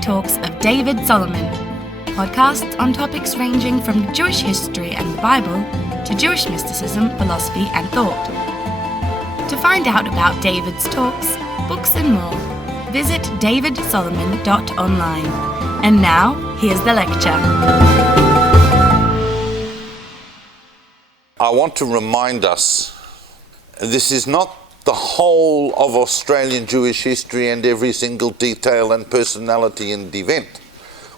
Talks of David Solomon, podcasts on topics ranging from Jewish history and the Bible to Jewish mysticism, philosophy and thought. To find out about David's talks, books and more, visit davidsolomon.online. And now, here's the lecture. I want to remind us, this is not the whole of Australian Jewish history and every single detail and personality and event.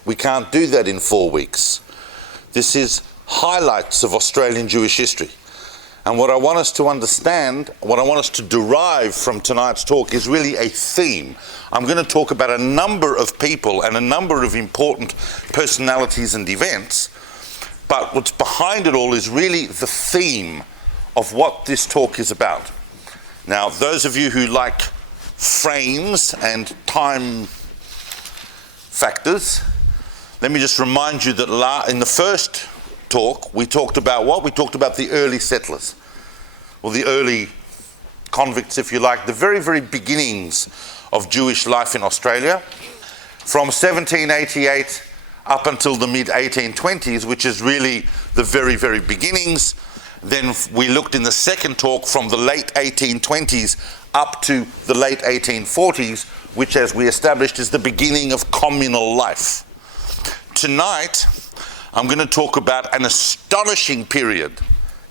We can't do that in 4 weeks. This is highlights of Australian Jewish history. And what I want us to understand, what I want us to derive from tonight's talk is really a theme. I'm going to talk about a number of people and a number of important personalities and events, but what's behind it all is really the theme of what this talk is about. Now, those of you who like frames and time factors, let me just remind you that in the first talk, we talked about what? We talked about the early settlers, or the early convicts, if you like, the very, very beginnings of Jewish life in Australia, from 1788 up until the mid-1820s, which is really the very, very beginnings. Then we looked in the second talk from the late 1820s up to the late 1840s, which, as we established, is the beginning of communal life. Tonight, I'm going to talk about an astonishing period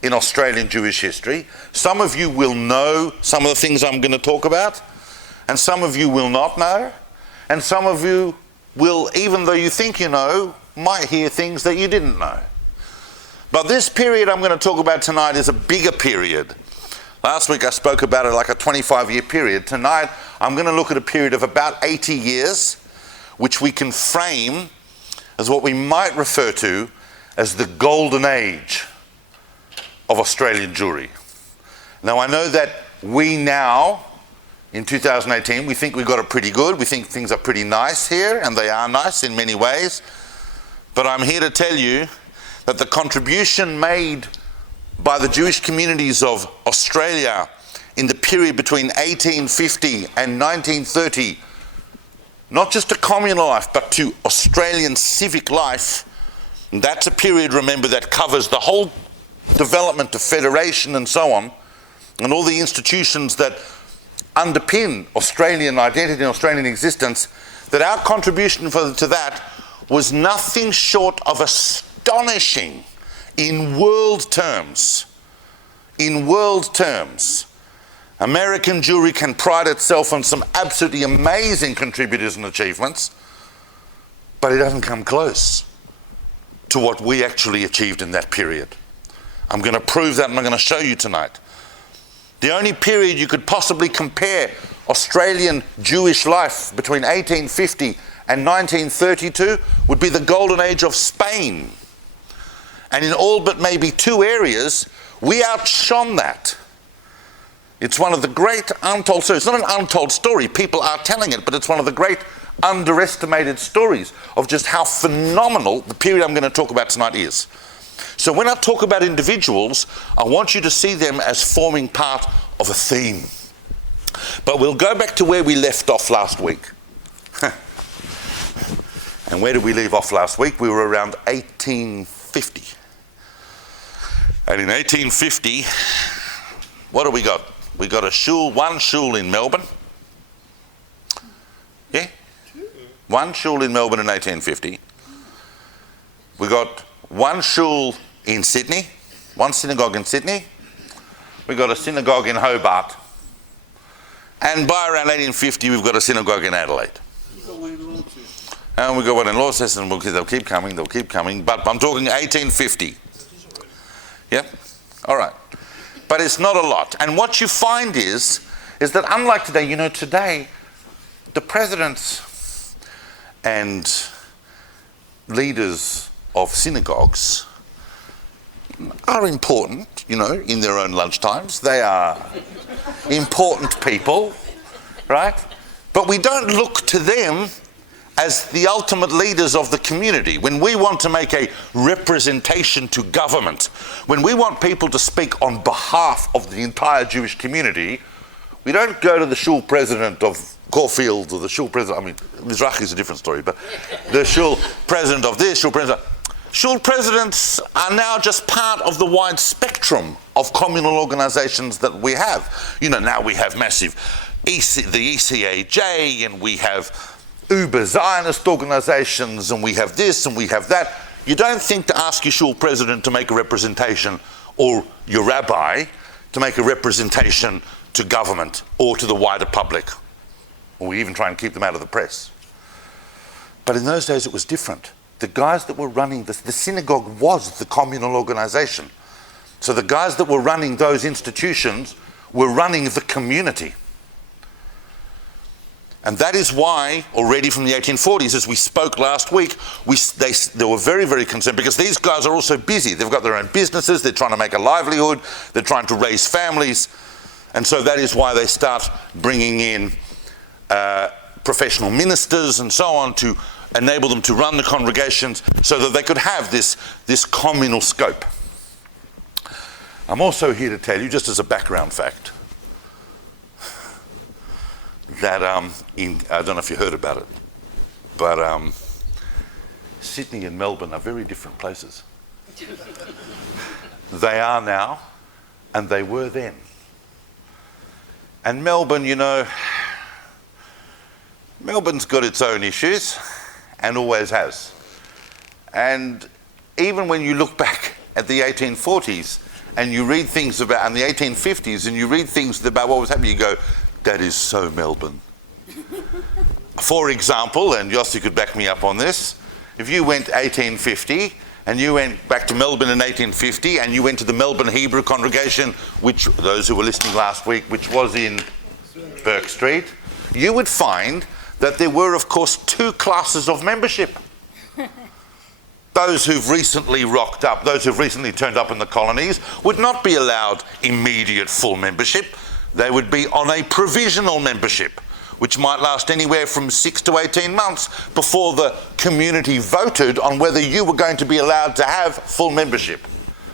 in Australian Jewish history. Some of you will know some of the things I'm going to talk about, and some of you will not know, and some of you will, even though you think you know, might hear things that you didn't know. But this period I'm going to talk about tonight is a bigger period. Last week I spoke about it like a 25-year period. Tonight I'm going to look at a period of about 80 years, which we can frame as what we might refer to as the golden age of Australian Jewry. Now, I know that we now, in 2018, we think we got it pretty good. We think things are pretty nice here, and they are nice in many ways. But I'm here to tell you that the contribution made by the Jewish communities of Australia in the period between 1850 and 1930, not just to communal life, but to Australian civic life, that's a period, remember, that covers the whole development of federation and so on, and all the institutions that underpin Australian identity and Australian existence, that our contribution to that was nothing short of astonishing in world terms. In world terms. American Jewry can pride itself on some absolutely amazing contributors and achievements, but it doesn't come close to what we actually achieved in that period. I'm going to prove that, and I'm going to show you tonight. The only period you could possibly compare Australian Jewish life between 1850 and 1932 would be the golden age of Spain. And in all but maybe 2 areas, we outshone that. It's one of the great untold stories. It's not an untold story, people are telling it, but it's one of the great underestimated stories of just how phenomenal the period I'm going to talk about tonight is. So when I talk about individuals, I want you to see them as forming part of a theme. But we'll go back to where we left off last week. And where did we leave off last week? We were around 1850. And in 1850, what do we got? We got one shul in Melbourne. Yeah? One shul in Melbourne in 1850. We got one shul in Sydney, one synagogue in Sydney. We got a synagogue in Hobart. And by around 1850, we've got a synagogue in Adelaide. And we got one in Launceston, and they'll keep coming, but I'm talking 1850. Yeah? All right. But it's not a lot. And what you find is that unlike today, today, the presidents and leaders of synagogues are important, in their own lunchtimes. They are important people, right? But we don't look to them as the ultimate leaders of the community. When we want to make a representation to government, when we want people to speak on behalf of the entire Jewish community, we don't go to the shul president of Caulfield or the shul president, I mean, Mizrahi is a different story, but the shul president of this, shul president. Shul presidents are now just part of the wide spectrum of communal organizations that we have. You know, now we have massive the ECAJ, and we have uber Zionist organizations, and we have this and we have that. You don't think to ask your shul president to make a representation, or your rabbi to make a representation to government or to the wider public. Or we even try and keep them out of the press. But in those days it was different. The guys that were running the synagogue was the communal organization. So the guys that were running those institutions were running the community. And that is why, already from the 1840s, as we spoke last week, they were very, very concerned, because these guys are also busy. They've got their own businesses, they're trying to make a livelihood, they're trying to raise families. And so that is why they start bringing in professional ministers and so on to enable them to run the congregations so that they could have this communal scope. I'm also here to tell you, just as a background fact, that I don't know if you heard about it, but Sydney and Melbourne are very different places. They are now, and they were then. And Melbourne, you know, Melbourne's got its own issues, and always has. And even when you look back at the 1840s, and you read things about, and the 1850s, and you read things about what was happening, you go, that is so Melbourne. For example, and Yossi could back me up on this, if you went 1850 and you went back to Melbourne in 1850 and you went to the Melbourne Hebrew congregation, which those who were listening last week, which was in Burke Street, you would find that there were, of course, two classes of membership. Those who've recently rocked up, those who've recently turned up in the colonies, would not be allowed immediate full membership. They would be on a provisional membership, which might last anywhere from 6 to 18 months before the community voted on whether you were going to be allowed to have full membership.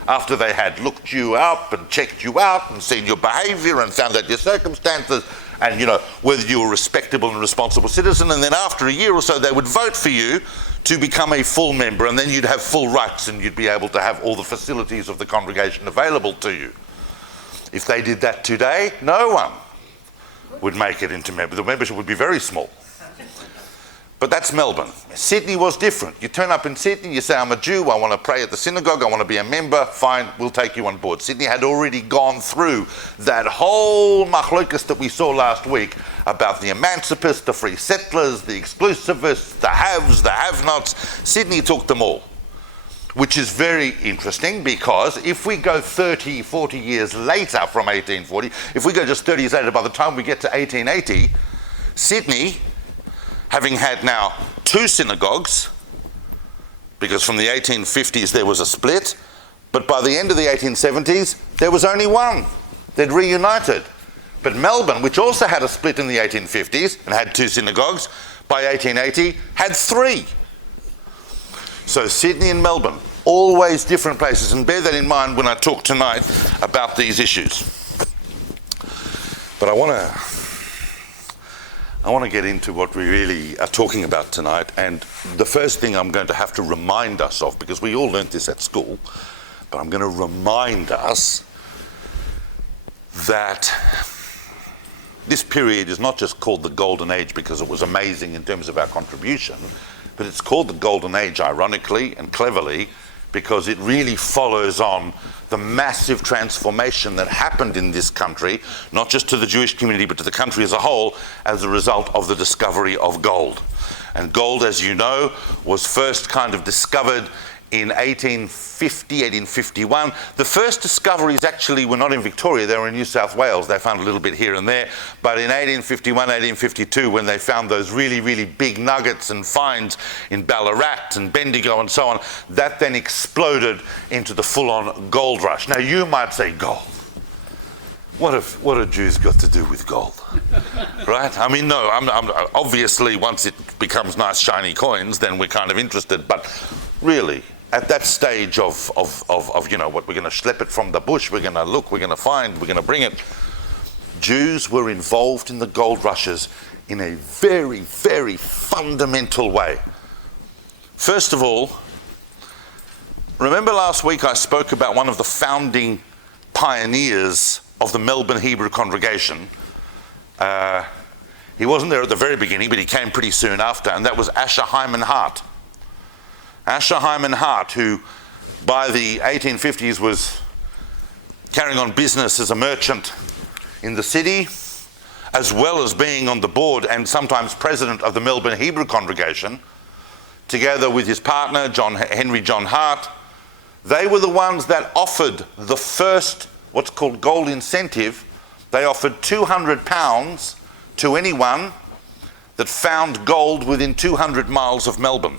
After they had looked you up and checked you out and seen your behaviour and found out your circumstances and, you know, whether you were a respectable and responsible citizen, and then after a year or so they would vote for you to become a full member, and then you'd have full rights and you'd be able to have all the facilities of the congregation available to you. If they did that today, no one would make it into member. The membership would be very small. But that's Melbourne. Sydney was different. You turn up in Sydney, you say, I'm a Jew, I want to pray at the synagogue, I want to be a member, fine, we'll take you on board. Sydney had already gone through that whole machlokas that we saw last week about the emancipists, the free settlers, the exclusivists, the haves, the have-nots. Sydney took them all, which is very interesting, because if we go 30, 40 years later from 1840, if we go just 30 years later, by the time we get to 1880, Sydney, having had now two synagogues, because from the 1850s there was a split, but by the end of the 1870s there was only one. They'd reunited. But Melbourne, which also had a split in the 1850s and had two synagogues, by 1880 had three. So Sydney and Melbourne, always different places, and bear that in mind when I talk tonight about these issues. But I want to get into what we really are talking about tonight, and the first thing I'm going to have to remind us of, because we all learnt this at school, but I'm going to remind us that this period is not just called the Golden Age because it was amazing in terms of our contribution, but it's called the Golden Age, ironically and cleverly, because it really follows on the massive transformation that happened in this country, not just to the Jewish community, but to the country as a whole, as a result of the discovery of gold. And gold, as you know, was first kind of discovered in 1850, 1851. The first discoveries actually were not in Victoria, they were in New South Wales. They found a little bit here and there. But in 1851, 1852, when they found those really, really big nuggets and finds in Ballarat and Bendigo and so on, that then exploded into the full-on gold rush. Now you might say, gold. What have Jews got to do with gold? Right? I mean, no, I'm obviously once it becomes nice shiny coins, then we're kind of interested, but really, at that stage of you know, what, we're going to schlep it from the bush, we're going to look, we're going to find, we're going to bring it. Jews were involved in the gold rushes in a very, very fundamental way. First of all, remember last week I spoke about one of the founding pioneers of the Melbourne Hebrew congregation. He wasn't there at the very beginning, but he came pretty soon after, and that was Asher Hyman Hart. Asher Hyman Hart, who by the 1850s was carrying on business as a merchant in the city, as well as being on the board and sometimes president of the Melbourne Hebrew congregation, together with his partner, Henry John Hart. They were the ones that offered the first, what's called gold incentive. They offered £200 to anyone that found gold within 200 miles of Melbourne.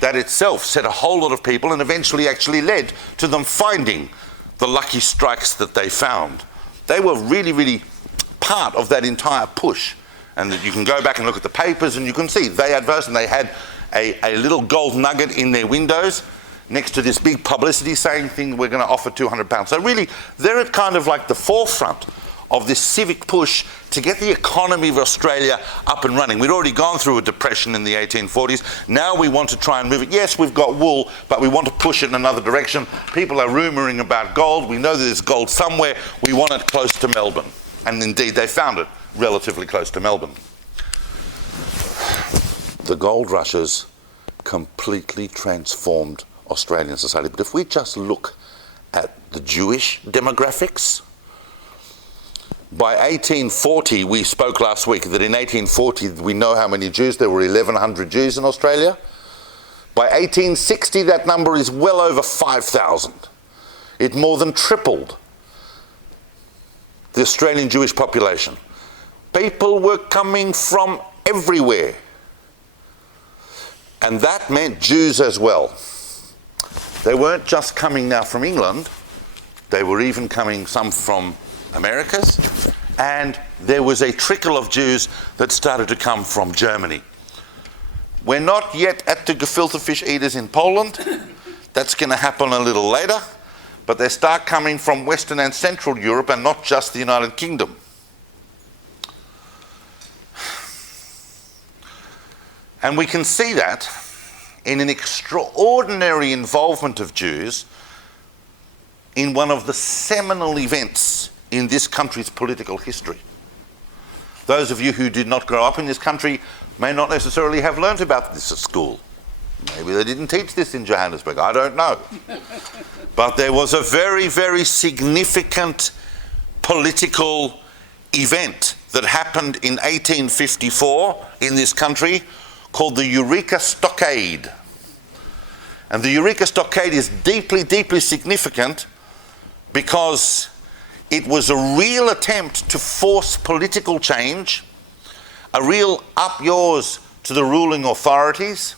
That itself set a whole lot of people and eventually actually led to them finding the lucky strikes that they found. They were really, really part of that entire push. And you can go back and look at the papers and you can see they advertised, and they had a little gold nugget in their windows next to this big publicity saying thing, we're going to offer £200. So really, they're at kind of like the forefront of this civic push to get the economy of Australia up and running. We'd already gone through a depression in the 1840s. Now we want to try and move it. Yes, we've got wool, but we want to push it in another direction. People are rumouring about gold. We know that there's gold somewhere. We want it close to Melbourne. And indeed, they found it relatively close to Melbourne. The gold rushes completely transformed Australian society. But if we just look at the Jewish demographics, by 1840, we spoke last week that in 1840 we know how many Jews. There were 1,100 Jews in Australia. By 1860 that number is well over 5,000. It more than tripled the Australian Jewish population. People were coming from everywhere. And that meant Jews as well. They weren't just coming now from England, they were even coming some from Americas, and there was a trickle of Jews that started to come from Germany. We're not yet at the gefilte fish eaters in Poland. That's going to happen a little later, but they start coming from Western and Central Europe and not just the United Kingdom. And we can see that in an extraordinary involvement of Jews in one of the seminal events in this country's political history. Those of you who did not grow up in this country may not necessarily have learnt about this at school. Maybe they didn't teach this in Johannesburg, I don't know. But there was a very, very significant political event that happened in 1854 in this country called the Eureka Stockade. And the Eureka Stockade is deeply, deeply significant because it was a real attempt to force political change, a real up yours to the ruling authorities.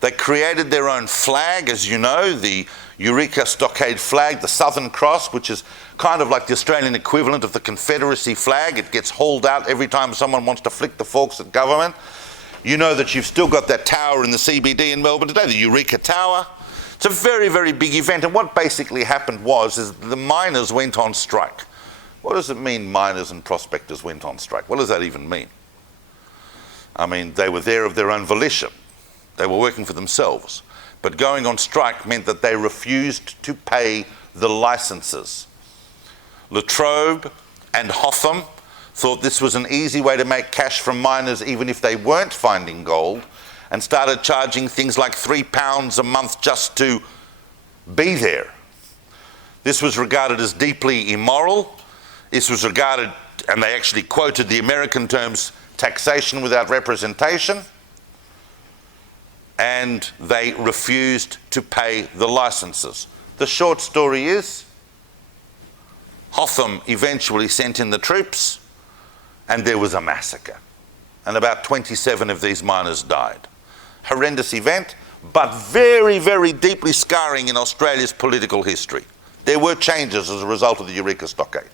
They created their own flag, as you know, the Eureka Stockade flag, the Southern Cross, which is kind of like the Australian equivalent of the Confederacy flag. It gets hauled out every time someone wants to flick the forks at government. You know that you've still got that tower in the CBD in Melbourne today, the Eureka Tower. It's a very, very big event, and what basically happened was the miners went on strike. What does it mean, miners and prospectors went on strike? What does that even mean? I mean, they were there of their own volition. They were working for themselves. But going on strike meant that they refused to pay the licenses. Latrobe and Hotham thought this was an easy way to make cash from miners even if they weren't finding gold, and started charging things like £3 a month just to be there. This was regarded as deeply immoral. This was regarded, and they actually quoted the American terms, taxation without representation, and they refused to pay the licenses. The short story is, Hotham eventually sent in the troops, and there was a massacre. And about 27 of these miners died. Horrendous event, but very, very deeply scarring in Australia's political history. There were changes as a result of the Eureka Stockade.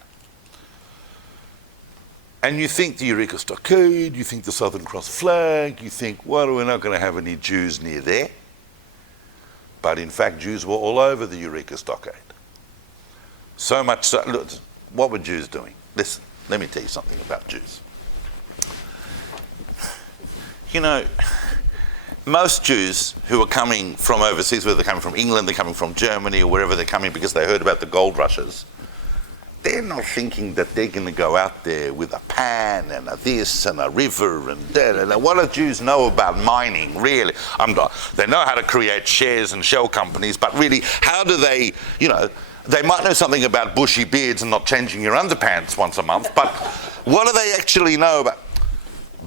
And you think the Eureka Stockade, you think the Southern Cross flag, you think, well, we're not going to have any Jews near there. But in fact, Jews were all over the Eureka Stockade. So much so, look, what were Jews doing? Listen, let me tell you something about Jews. You know, most Jews who are coming from overseas, whether they're coming from England, they're coming from Germany, or wherever they're coming because they heard about the gold rushes, they're not thinking that they're going to go out there with a pan and a this and a river and that. And what do Jews know about mining, really? They know how to create shares and shell companies, but really, how do they, you know, they might know something about bushy beards and not changing your underpants once a month, but what do they actually know about?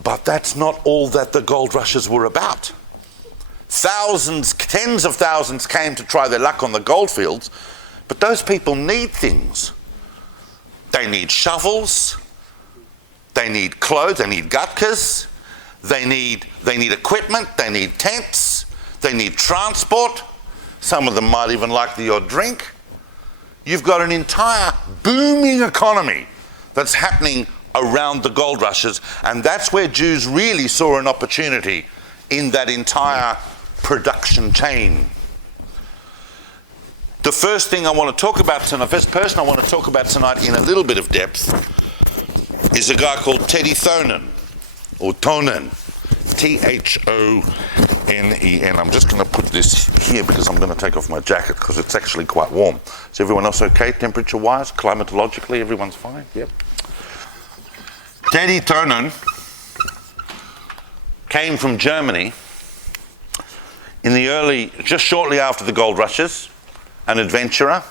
But that's not all that the gold rushes were about. Thousands, tens of thousands came to try their luck on the gold fields, but those people need things. They need shovels, they need clothes, they need gutkas, they need equipment, they need tents, they need transport. Some of them might even like the odd drink. You've got an entire booming economy that's happening around the gold rushes, and that's where Jews really saw an opportunity in that entire production chain. The first thing I want to talk about tonight, first person I want to talk about tonight in a little bit of depth is a guy called Teddy Thonen, or Tonen, Thonen. I'm just going to put this here because I'm going to take off my jacket because it's actually quite warm. Is everyone else okay, temperature-wise, climatologically? Everyone's fine? Yep. Teddy Thonen came from Germany in the early, just shortly after the gold rushes. An adventurer.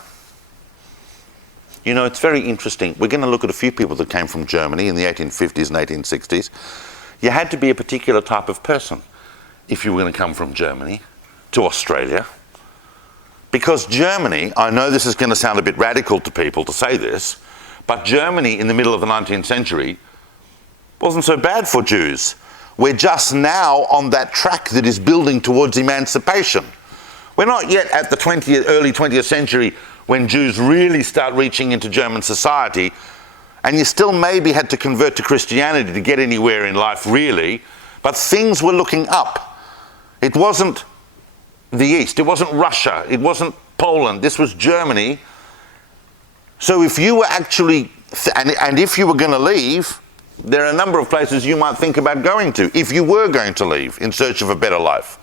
You know, it's very interesting. We're going to look at a few people that came from Germany in the 1850s and 1860s. You had to be a particular type of person if you were going to come from Germany to Australia. Because Germany, I know this is going to sound a bit radical to people to say this, but Germany in the middle of the 19th century wasn't so bad for Jews. We're just now on that track that is building towards emancipation. We're not yet at the early 20th century when Jews really start reaching into German society, and you still maybe had to convert to Christianity to get anywhere in life, really, but things were looking up. It wasn't the East, it wasn't Russia, it wasn't Poland, this was Germany. So if you were actually, and if you were going to leave, there are a number of places you might think about going to, if you were going to leave in search of a better life.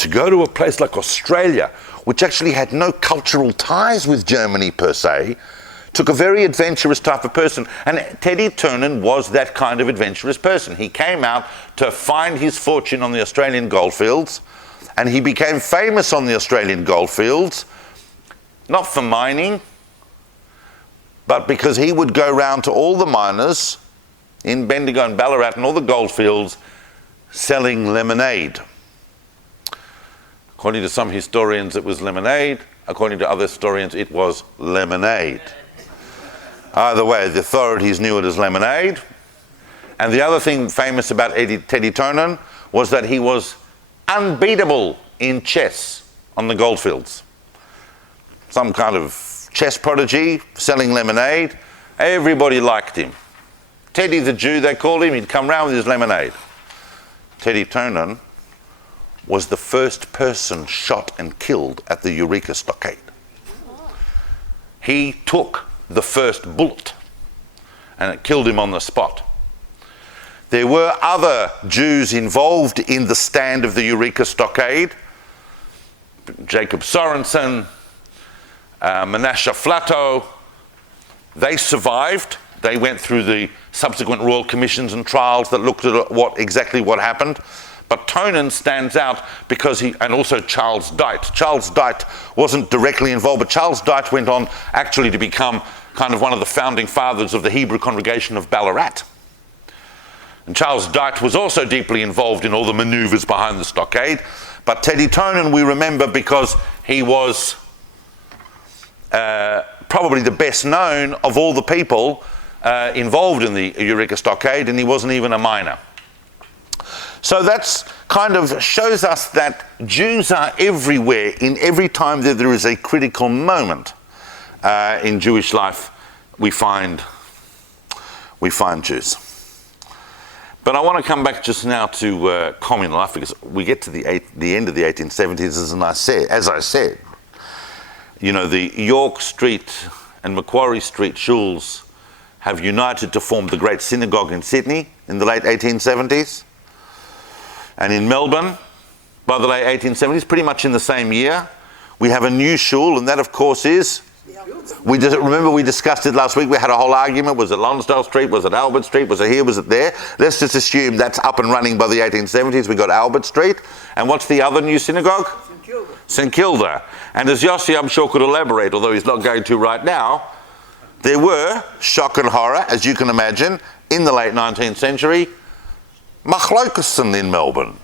To go to a place like Australia, which actually had no cultural ties with Germany per se, took a very adventurous type of person. And Teddy Thonen was that kind of adventurous person. He came out to find his fortune on the Australian goldfields, and he became famous on the Australian goldfields, not for mining, but because he would go round to all the miners in Bendigo and Ballarat and all the goldfields selling lemonade. According to some historians, it was lemonade. According to other historians, it was lemonade. Either way, the authorities knew it as lemonade. And the other thing famous about Teddy Thonen was that he was unbeatable in chess on the goldfields. Some kind of chess prodigy selling lemonade. Everybody liked him. Teddy the Jew, they called him. He'd come round with his lemonade. Teddy Thonen was the first person shot and killed at the Eureka Stockade. He took the first bullet and it killed him on the spot. There were other Jews involved in the stand of the Eureka Stockade. Jacob Sorensen, Menashe Flatto. They survived. They went through the subsequent royal commissions and trials that looked at exactly what happened. But Thonen stands out because and also Charles Dyte. Charles Dyte wasn't directly involved, but Charles Dyte went on actually to become kind of one of the founding fathers of the Hebrew congregation of Ballarat. And Charles Dyte was also deeply involved in all the manoeuvres behind the stockade. But Teddy Thonen we remember because he was probably the best known of all the people involved in the Eureka Stockade, and he wasn't even a miner. So that's kind of shows us that Jews are everywhere. In every time that there is a critical moment in Jewish life, we find Jews. But I want to come back just now to common life, because we get to the end of the 1870s, as I said, you know, the York Street and Macquarie Street shuls have united to form the Great Synagogue in Sydney in the late 1870s. And in Melbourne, by the late 1870s, pretty much in the same year, we have a new shul, and that, of course, is... Remember we discussed it last week. We had a whole argument. Was it Lonsdale Street? Was it Albert Street? Was it here? Was it there? Let's just assume that's up and running by the 1870s. We got Albert Street. And what's the other new synagogue? St Kilda. St Kilda. And as Yossi, I'm sure, could elaborate, although he's not going to right now, there were, shock and horror, as you can imagine, in the late 19th century, machlokasen in Melbourne.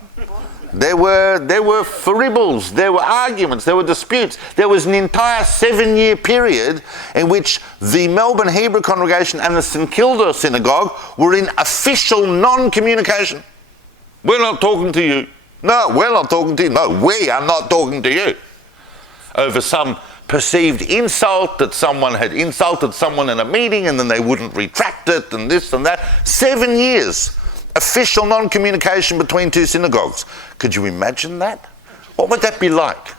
There were foibles, there were arguments, there were disputes. There was an entire 7-year period in which the Melbourne Hebrew congregation and the St Kilda synagogue were in official non-communication. We're not talking to you. No, we're not talking to you. No, we are not talking to you. Over some perceived insult that someone had insulted someone in a meeting and then they wouldn't retract it and this and that. 7 years. Official non-communication between two synagogues. Could you imagine that? What would that be like?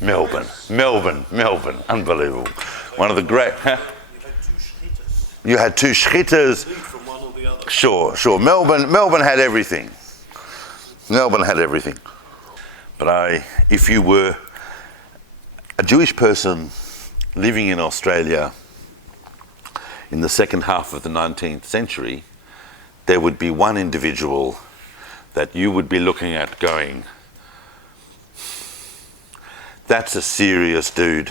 Melbourne. Unbelievable. One of the great... Huh? You had two shchitas. From one or the other. Sure. Melbourne had everything. But if you were a Jewish person living in Australia in the second half of the 19th century, there would be one individual that you would be looking at going, that's a serious dude.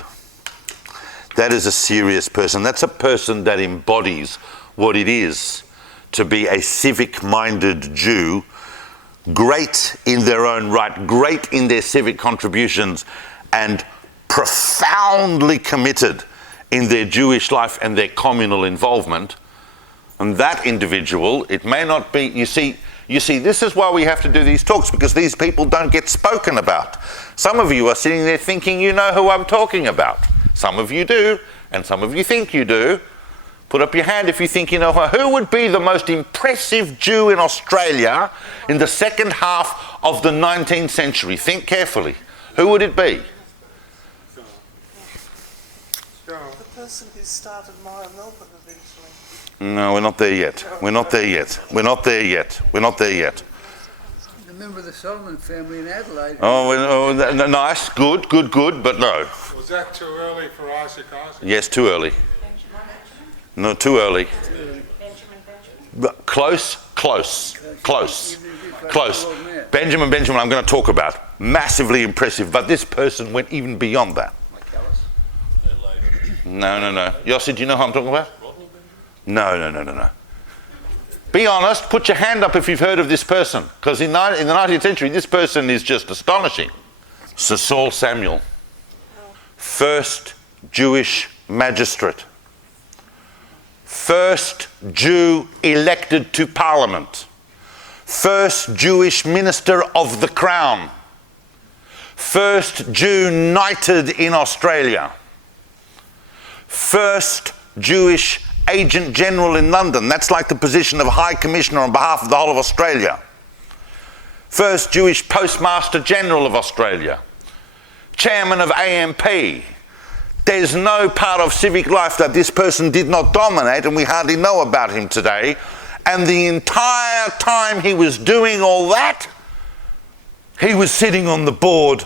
That is a serious person. That's a person that embodies what it is to be a civic-minded Jew, great in their own right, great in their civic contributions, and profoundly committed in their Jewish life and their communal involvement. And that individual, it may not be, you see, this is why we have to do these talks, because these people don't get spoken about. Some of you are sitting there thinking you know who I'm talking about. Some of you do, and some of you think you do. Put up your hand if you think you know who would be the most impressive Jew in Australia in the second half of the 19th century. Think carefully. Who would it be? The person who started Maya Melbourne eventually. No, we're not there yet. Remember the Solomon family in Adelaide? Nice, good, but no. Was that too early for Isaac? Yes, too early. No, too early. But close. Benjamin, I'm going to talk about. Massively impressive, but this person went even beyond that. No. Yossi, do you know who I'm talking about? No. Be honest, put your hand up if you've heard of this person, because in the 19th century, this person is just astonishing. Sir Saul Samuel, first Jewish magistrate, first Jew elected to Parliament, first Jewish minister of the Crown, first Jew knighted in Australia, first Jewish Agent General in London. That's like the position of High Commissioner on behalf of the whole of Australia. First Jewish Postmaster General of Australia. Chairman of AMP. There's no part of civic life that this person did not dominate, and we hardly know about him today. And the entire time he was doing all that, he was sitting on the board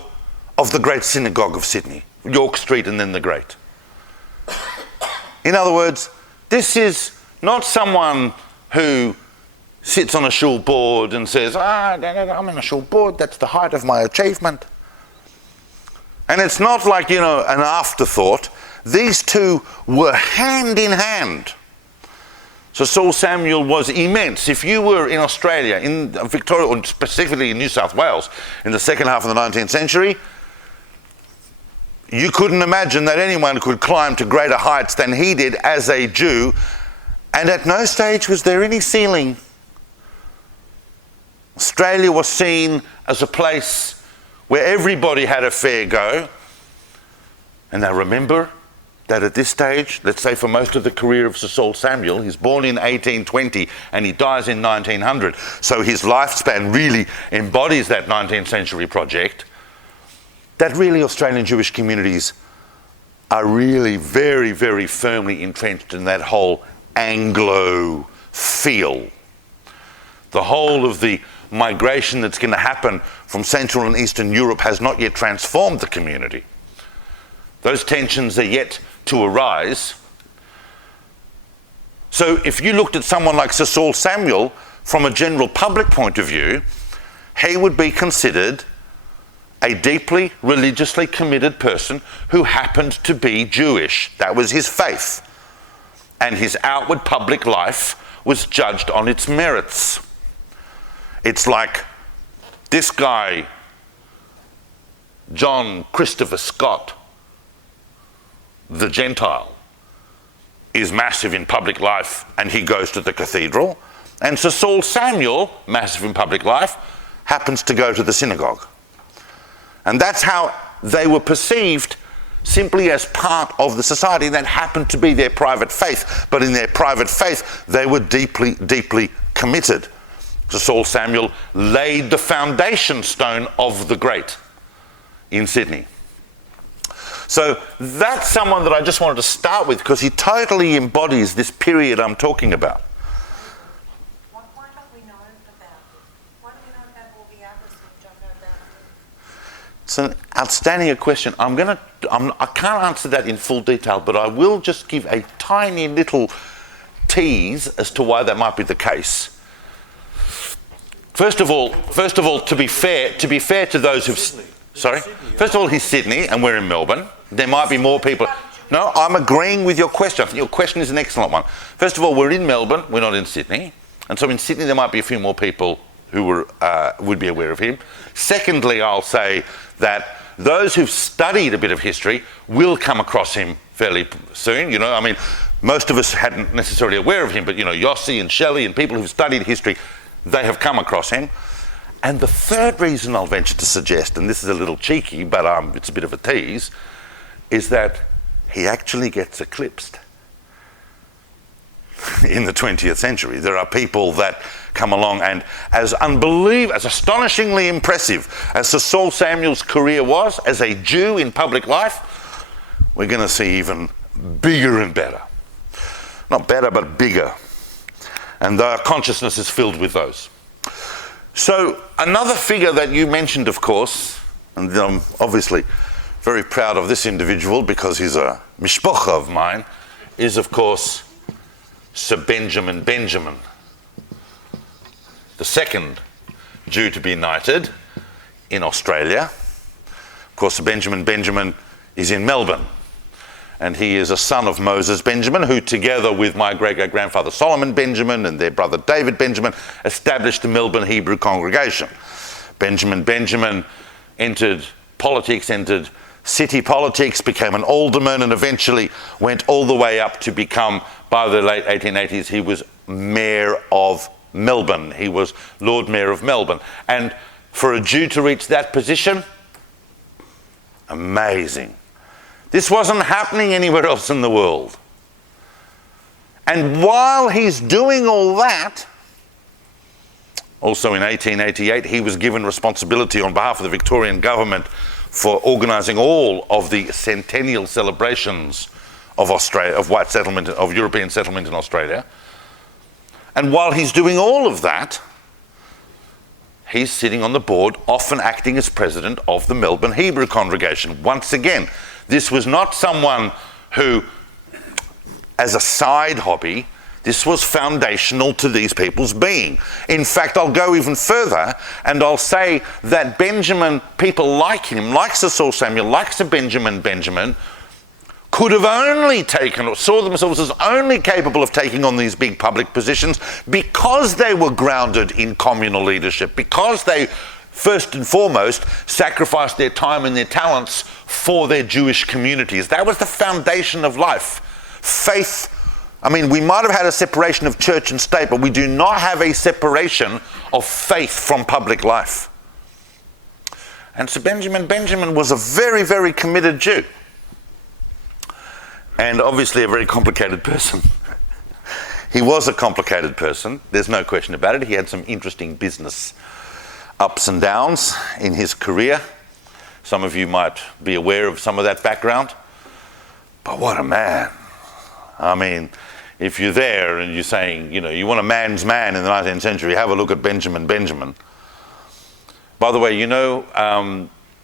of the Great Synagogue of Sydney, York Street and then the Great. In other words, this is not someone who sits on a shul board and says, I'm in a shul board, that's the height of my achievement. And it's not like, an afterthought. These two were hand in hand. So Saul Samuel was immense. If you were in Australia, in Victoria, or specifically in New South Wales, in the second half of the 19th century, you couldn't imagine that anyone could climb to greater heights than he did as a Jew, and at no stage was there any ceiling. Australia was seen as a place where everybody had a fair go. And now remember that at this stage, let's say for most of the career of Sir Saul Samuel, he's born in 1820 and he dies in 1900, so his lifespan really embodies that 19th century project, that really Australian Jewish communities are really very, very firmly entrenched in that whole Anglo feel. The whole of the migration that's going to happen from Central and Eastern Europe has not yet transformed the community. Those tensions are yet to arise. So if you looked at someone like Sir Saul Samuel from a general public point of view, he would be considered a deeply religiously committed person who happened to be Jewish. That was his faith. And his outward public life was judged on its merits. It's like this guy, John Christopher Scott, the Gentile, is massive in public life and he goes to the cathedral. And Sir Saul Samuel, massive in public life, happens to go to the synagogue. And that's how they were perceived, simply as part of the society. That happened to be their private faith. But in their private faith, they were deeply, deeply committed. Sir Saul Samuel laid the foundation stone of the great in Sydney. So that's someone that I just wanted to start with because he totally embodies this period I'm talking about. Why don't we know about it? Why don't we know about all the others who don't know about it? It's an outstanding question. I can't answer that in full detail, but I will just give a tiny little tease as to why that might be the case. First of all, to be fair to those who've... Sorry? First of all, he's Sydney and we're in Melbourne. There might be more people... No, I'm agreeing with your question. I think your question is an excellent one. First of all, we're in Melbourne, we're not in Sydney. And so in Sydney there might be a few more people who would be aware of him. Secondly, I'll say that those who've studied a bit of history will come across him fairly soon. Most of us hadn't necessarily aware of him, but Yossi and Shelley and people who've studied history, they have come across him. And the third reason I'll venture to suggest, and this is a little cheeky, but it's a bit of a tease, is that he actually gets eclipsed in the 20th century. There are people that come along, and as astonishingly impressive as Sir Saul Samuel's career was as a Jew in public life, we're going to see even bigger and better. Not better, but bigger. And our consciousness is filled with those. So another figure that you mentioned, of course, and I'm obviously very proud of this individual because he's a mishpocha of mine, is of course Sir Benjamin, the second Jew to be knighted in Australia. Of course, Sir Benjamin is in Melbourne. And he is a son of Moses Benjamin, who together with my great-great-grandfather Solomon Benjamin and their brother David Benjamin established the Melbourne Hebrew congregation. Benjamin entered politics, entered city politics, became an alderman and eventually went all the way up to become, by the late 1880s, he was Mayor of Melbourne. He was Lord Mayor of Melbourne. And for a Jew to reach that position, amazing. This wasn't happening anywhere else in the world. And while he's doing all that, also in 1888, he was given responsibility on behalf of the Victorian government for organising all of the centennial celebrations of Australia, of white settlement, of European settlement in Australia. And while he's doing all of that, he's sitting on the board, often acting as president of the Melbourne Hebrew congregation. Once again, this was not someone who, as a side hobby, this was foundational to these people's being. In fact, I'll go even further and I'll say that people like him, like Sir Saul Samuel, like Sir Benjamin, could have only taken or saw themselves as only capable of taking on these big public positions because they were grounded in communal leadership, because they first and foremost sacrificed their time and their talents for their Jewish communities. That was the foundation of life. Faith, we might have had a separation of church and state, but we do not have a separation of faith from public life. And Sir Benjamin was a very, very committed Jew. And obviously a very complicated person. He was a complicated person, there's no question about it. He had some interesting business ups and downs in his career. Some of you might be aware of some of that background. But what a man. I mean, if you're there and you're saying, you want a man's man in the 19th century, have a look at Benjamin. By the way,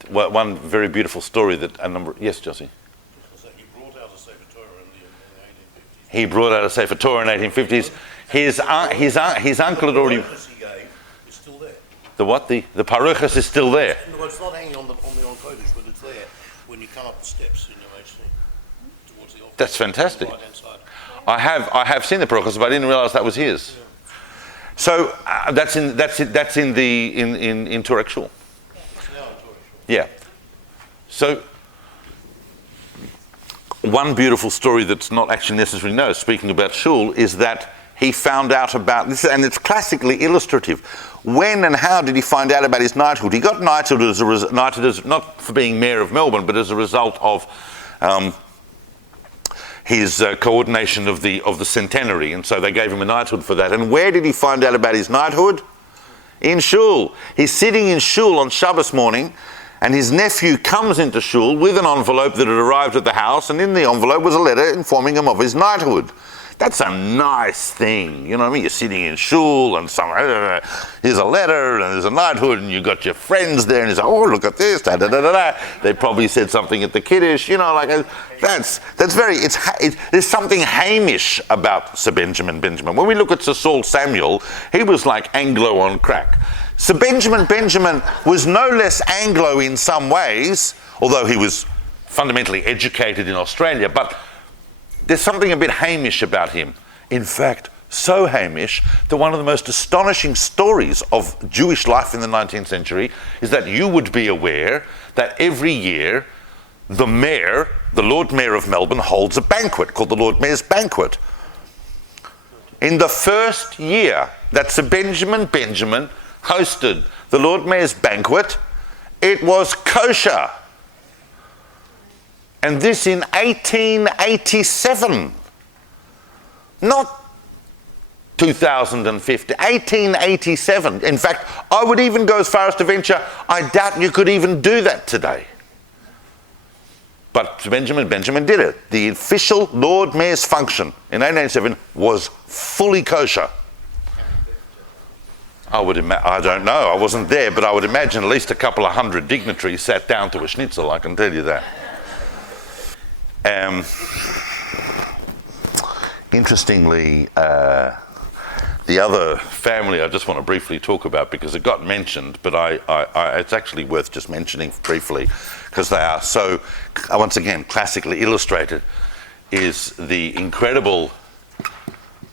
one very beautiful story that a number... Yes, Josie? He brought out a Sefer Torah in the 1850s. He brought out a Sefer Torah in the 1850s. His uncle had already... The paruchas he gave is still there. The what? The paruchas is still there. No, it's not hanging on the Kodesh, but it's there when you come up the steps in MHC towards the office. That's fantastic. Right-hand side. I have seen the paruchas, but I didn't realise that was his. Yeah. So that's in Turek Shul. Yeah. So one beautiful story that's not actually necessarily known, speaking about Shul, is that he found out about this, and it's classically illustrative. When and how did he find out about his knighthood? He got knighthood as not for being mayor of Melbourne, but as a result of his coordination of the centenary, and so they gave him a knighthood for that. And where did he find out about his knighthood? In Shul. He's sitting in Shul on Shabbos morning, and his nephew comes into Shul with an envelope that had arrived at the house, and in the envelope was a letter informing him of his knighthood. That's a nice thing, you know what I mean? You're sitting in Shul, and here's a letter, and there's a knighthood, and you got your friends there, and he's like, oh, look at this, da-da-da-da-da. They probably said something at the Kiddush, that's very, there's something Hamish about Sir Benjamin. When we look at Sir Saul Samuel, he was like Anglo on crack. Sir Benjamin was no less Anglo in some ways, although he was fundamentally educated in Australia, but there's something a bit Hamish about him. In fact, so Hamish that one of the most astonishing stories of Jewish life in the 19th century is that you would be aware that every year the mayor, the Lord Mayor of Melbourne, holds a banquet called the Lord Mayor's Banquet. In the first year that Sir Benjamin hosted the Lord Mayor's Banquet, it was kosher. And this in 1887. Not 2050, 1887. In fact, I would even go as far as to venture, I doubt you could even do that today. But Benjamin did it. The official Lord Mayor's function in 1887 was fully kosher. I don't know, I wasn't there, but I would imagine at least a couple of hundred dignitaries sat down to a schnitzel, I can tell you that. Interestingly, the other family I just want to briefly talk about, because it got mentioned, but it's actually worth just mentioning briefly because they are so, once again, classically illustrated, is the incredible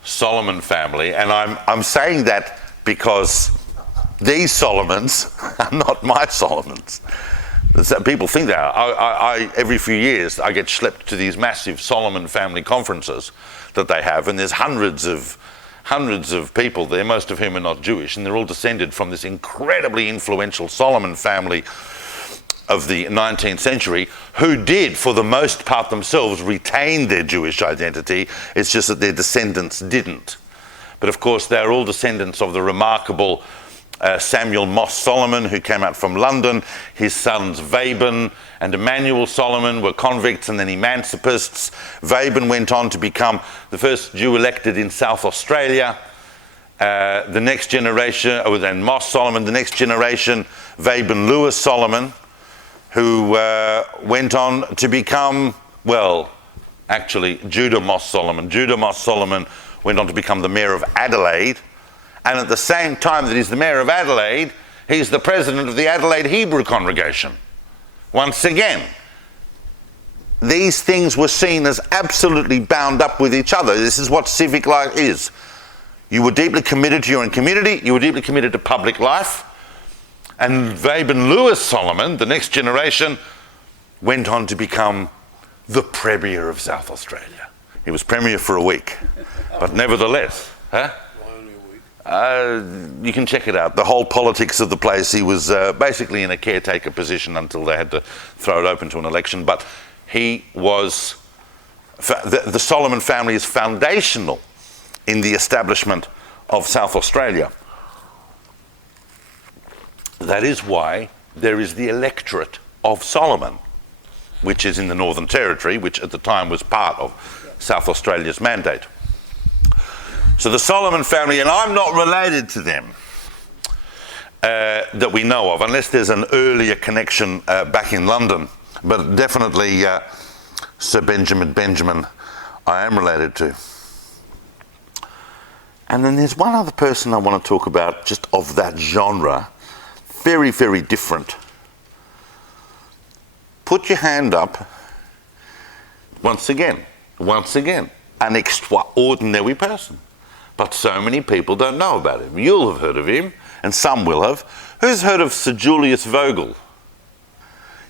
Solomon family. And I'm saying that because these Solomons are not my Solomons. People think that. I every few years I get schlepped to these massive Solomon family conferences that they have, and there's hundreds of people there, most of whom are not Jewish, and they're all descended from this incredibly influential Solomon family of the 19th century, who did, for the most part themselves, retain their Jewish identity. It's just that their descendants didn't. But of course, they're all descendants of the remarkable Samuel Moss Solomon, who came out from London. His sons Weben and Emmanuel Solomon were convicts and then emancipists. Weben went on to become the first Jew elected in South Australia. The next generation, then Moss Solomon, the next generation, Weben Lewis Solomon, who went on to become, Judah Moss Solomon. Judah Moss Solomon went on to become the mayor of Adelaide. And at the same time that he's the mayor of Adelaide, he's the president of the Adelaide Hebrew congregation. Once again, these things were seen as absolutely bound up with each other. This is what civic life is. You were deeply committed to your own community, you were deeply committed to public life, and Weben Lewis Solomon, the next generation, went on to become the Premier of South Australia. He was Premier for a week, but nevertheless, you can check it out. The whole politics of the place, he was basically in a caretaker position until they had to throw it open to an election. But he was, the Solomon family is foundational in the establishment of South Australia. That is why there is the electorate of Solomon. which is in the Northern Territory, which at the time was part of South Australia's mandate. So the Solomon family, and I'm not related to them that we know of, unless there's an earlier connection back in London, but definitely Sir Benjamin I am related to. And then there's one other person I want to talk about just of that genre, very, very different. Put your hand up. Once again, an extraordinary person. But so many people don't know about him. You'll have heard of him, and some will have. Who's heard of Sir Julius Vogel?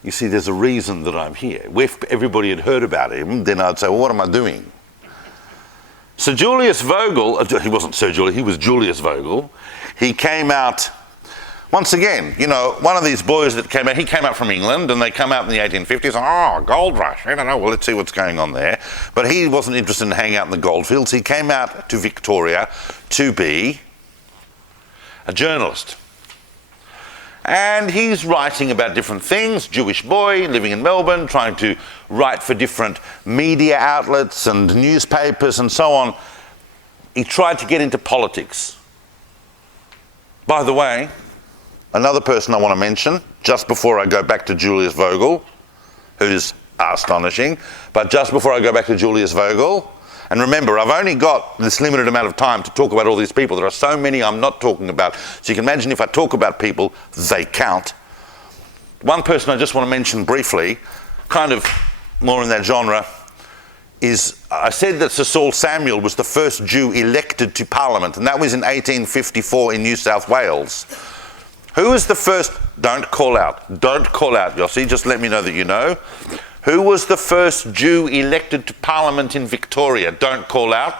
You see, there's a reason that I'm here. If everybody had heard about him, then I'd say, well, what am I doing? Sir Julius Vogel, he wasn't Sir Julius, he was Julius Vogel. He came out, once again, you know, one of these boys that came out, he came out from England, and they come out in the 1850s, gold rush, I don't know, well, let's see what's going on there. But he wasn't interested in hanging out in the goldfields. He came out to Victoria to be a journalist. And he's writing about different things, Jewish boy living in Melbourne, trying to write for different media outlets and newspapers and so on. He tried to get into politics. By the way, another person I want to mention, just before I go back to Julius Vogel, who's astonishing, but just before I go back to Julius Vogel, and remember, I've only got this limited amount of time to talk about all these people. There are so many I'm not talking about. So you can imagine if I talk about people, they count. One person I just want to mention briefly, kind of more in that genre, is I said that Sir Saul Samuel was the first Jew elected to Parliament, and that was in 1854 in New South Wales. Who was the first? Don't call out, Yossi, just let me know that you know. Who was the first Jew elected to Parliament in Victoria? Don't call out.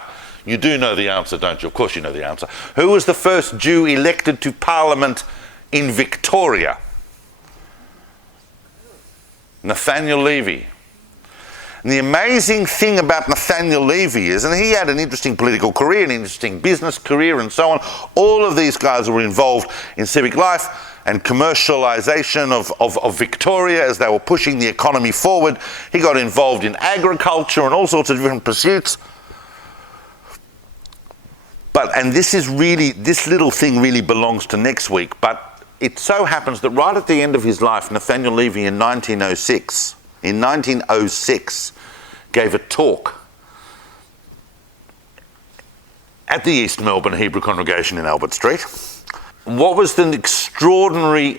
You do know the answer, don't you? Of course you know the answer. Who was the first Jew elected to Parliament in Victoria? Nathaniel Levy. And the amazing thing about Nathaniel Levy is, and he had an interesting political career, an interesting business career and so on. All of these guys were involved in civic life and commercialisation of Victoria as they were pushing the economy forward. He got involved in agriculture and all sorts of different pursuits. And this little thing really belongs to next week, but it so happens that right at the end of his life, Nathaniel Levy in 1906, gave a talk at the East Melbourne Hebrew Congregation in Albert Street. What was the extraordinary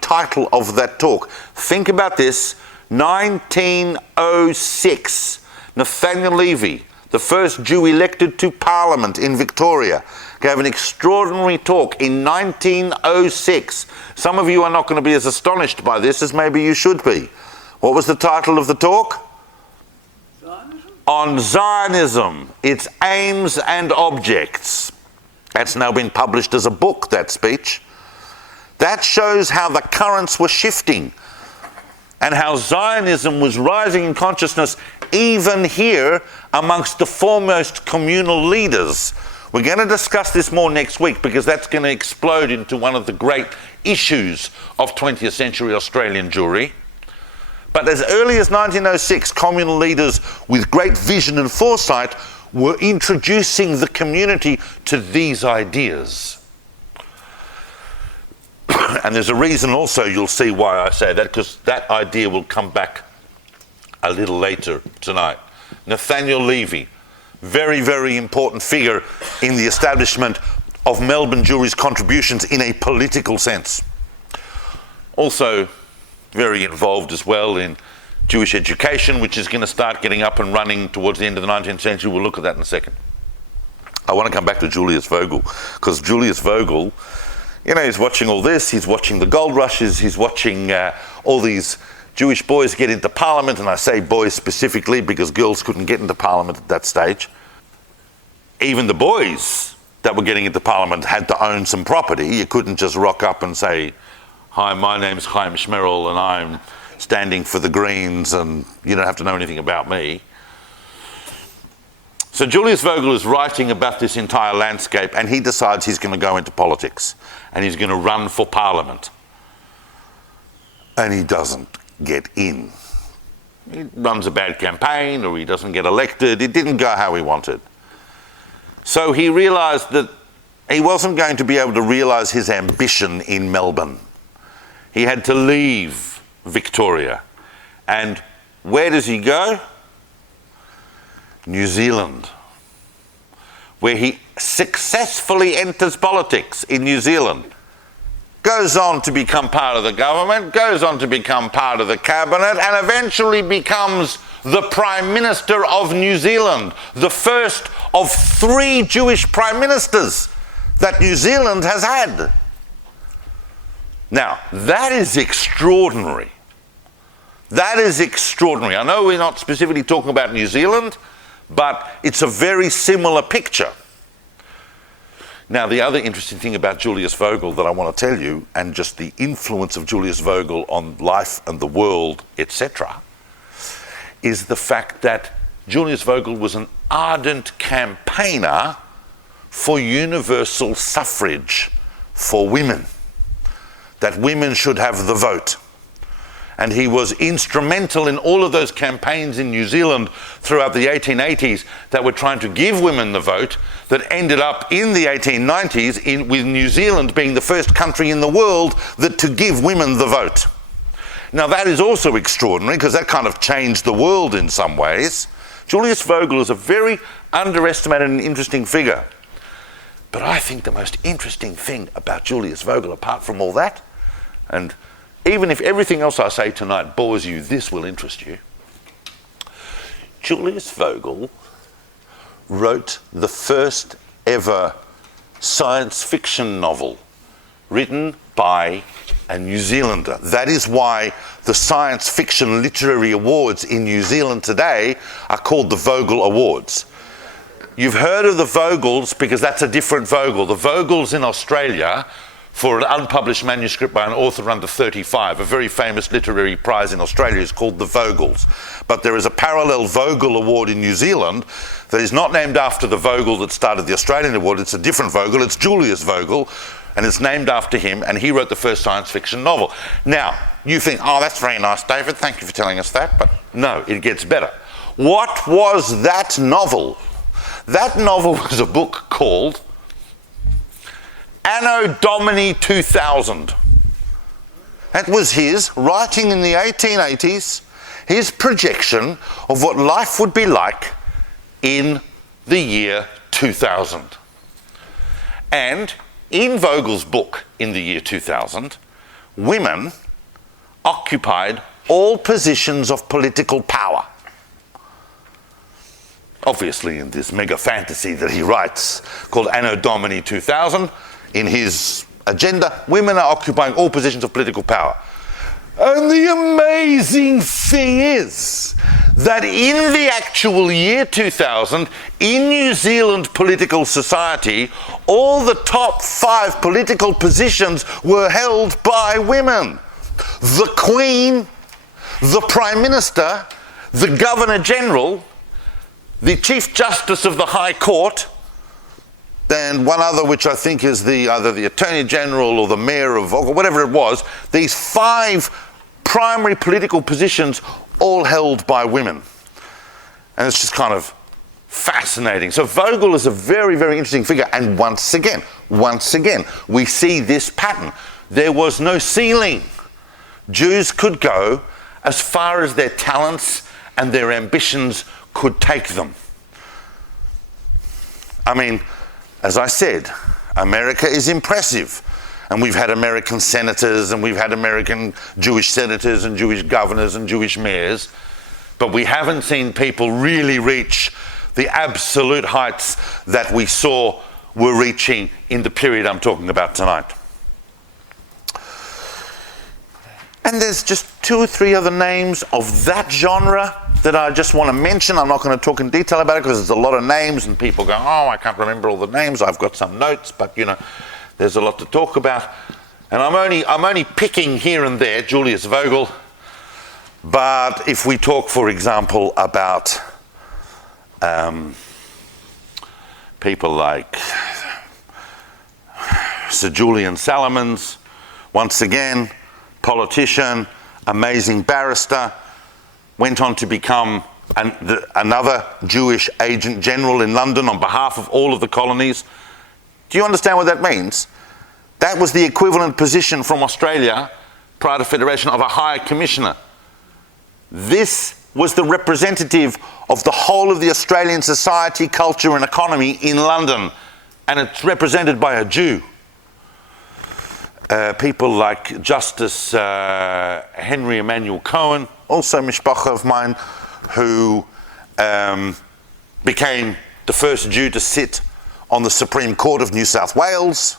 title of that talk? Think about this. 1906, Nathaniel Levy, the first Jew elected to Parliament in Victoria, gave an extraordinary talk in 1906. Some of you are not going to be as astonished by this as maybe you should be. What was the title of the talk? Zionism? On Zionism, its aims and objects. That's now been published as a book, that speech. That shows how the currents were shifting and how Zionism was rising in consciousness even here amongst the foremost communal leaders. We're going to discuss this more next week because that's going to explode into one of the great issues of 20th century Australian Jewry. But as early as 1906, communal leaders with great vision and foresight were introducing the community to these ideas. And there's a reason also, you'll see why I say that, because that idea will come back a little later tonight. Nathaniel Levy, very, very important figure in the establishment of Melbourne Jewry's contributions in a political sense. Also very involved as well in Jewish education, which is going to start getting up and running towards the end of the 19th century. We'll look at that in a second. I want to come back to Julius Vogel, because Julius Vogel, you know, he's watching all this, he's watching the gold rushes, he's watching all these Jewish boys get into Parliament, and I say boys specifically because girls couldn't get into Parliament at that stage. Even the boys that were getting into Parliament had to own some property. You couldn't just rock up and say, "Hi, my name's Chaim Schmerl and I'm standing for the Greens and you don't have to know anything about me." So Julius Vogel is writing about this entire landscape, and he decides he's going to go into politics and he's going to run for Parliament. And he doesn't get in. He runs a bad campaign or he doesn't get elected. It didn't go how he wanted. So he realised that he wasn't going to be able to realise his ambition in Melbourne. He had to leave Victoria. And where does he go? New Zealand, where he successfully enters politics in New Zealand. Goes on to become part of the government, goes on to become part of the cabinet, and eventually becomes the Prime Minister of New Zealand, the first of 3 Jewish Prime Ministers that New Zealand has had. Now, that is extraordinary. That is extraordinary. I know we're not specifically talking about New Zealand, but it's a very similar picture. Now, the other interesting thing about Julius Vogel that I want to tell you, and just the influence of Julius Vogel on life and the world, etc., is the fact that Julius Vogel was an ardent campaigner for universal suffrage for women, that women should have the vote. And he was instrumental in all of those campaigns in New Zealand throughout the 1880s that were trying to give women the vote, that ended up in the 1890s with New Zealand being the first country in the world to give women the vote. Now that is also extraordinary because that kind of changed the world in some ways. Julius Vogel is a very underestimated and interesting figure. But I think the most interesting thing about Julius Vogel, apart from all that, and even if everything else I say tonight bores you, this will interest you. Julius Vogel wrote the first ever science fiction novel written by a New Zealander. That is why the science fiction literary awards in New Zealand today are called the Vogel Awards. You've heard of the Vogels because that's a different Vogel. The Vogels in Australia, for an unpublished manuscript by an author under 35, a very famous literary prize in Australia, is called the Vogels. But there is a parallel Vogel Award in New Zealand that is not named after the Vogel that started the Australian award. It's a different Vogel. It's Julius Vogel, and it's named after him, and he wrote the first science fiction novel. Now, you think, oh, that's very nice, David. Thank you for telling us that. But no, it gets better. What was that novel? That novel was a book called Anno Domini 2000. That was his writing in the 1880s, his projection of what life would be like in the year 2000. And in Vogel's book, in the year 2000, women occupied all positions of political power. Obviously, in this mega fantasy that he writes called Anno Domini 2000, in his agenda, women are occupying all positions of political power. And the amazing thing is that in the actual year 2000, in New Zealand political society, all the top 5 political positions were held by women. The Queen, the Prime Minister, the Governor General, the Chief Justice of the High Court, and one other which I think is either the Attorney General or the Mayor of, or whatever it was, these 5 primary political positions all held by women. And it's just kind of fascinating. So Vogel is a very, very interesting figure. And once again, we see this pattern. There was no ceiling. Jews could go as far as their talents and their ambitions could take them. I mean, as I said, America is impressive. And we've had American senators, and we've had American Jewish senators and Jewish governors and Jewish mayors. But we haven't seen people really reach the absolute heights that we saw were reaching in the period I'm talking about tonight. And there's just 2 or 3 other names of that genre that I just want to mention. I'm not going to talk in detail about it because there's a lot of names and people go, oh, I can't remember all the names. I've got some notes, but you know, there's a lot to talk about. And I'm only picking here and there Julius Vogel. But if we talk, for example, about people like Sir Julian Salomons, once again, politician, amazing barrister, went on to become another Jewish agent general in London on behalf of all of the colonies. Do you understand what that means? That was the equivalent position from Australia prior to Federation of a High Commissioner. This was the representative of the whole of the Australian society, culture and economy in London, and it's represented by a Jew. People like Justice Henry Emanuel Cohen, also mishpacha of mine, who became the first Jew to sit on the Supreme Court of New South Wales.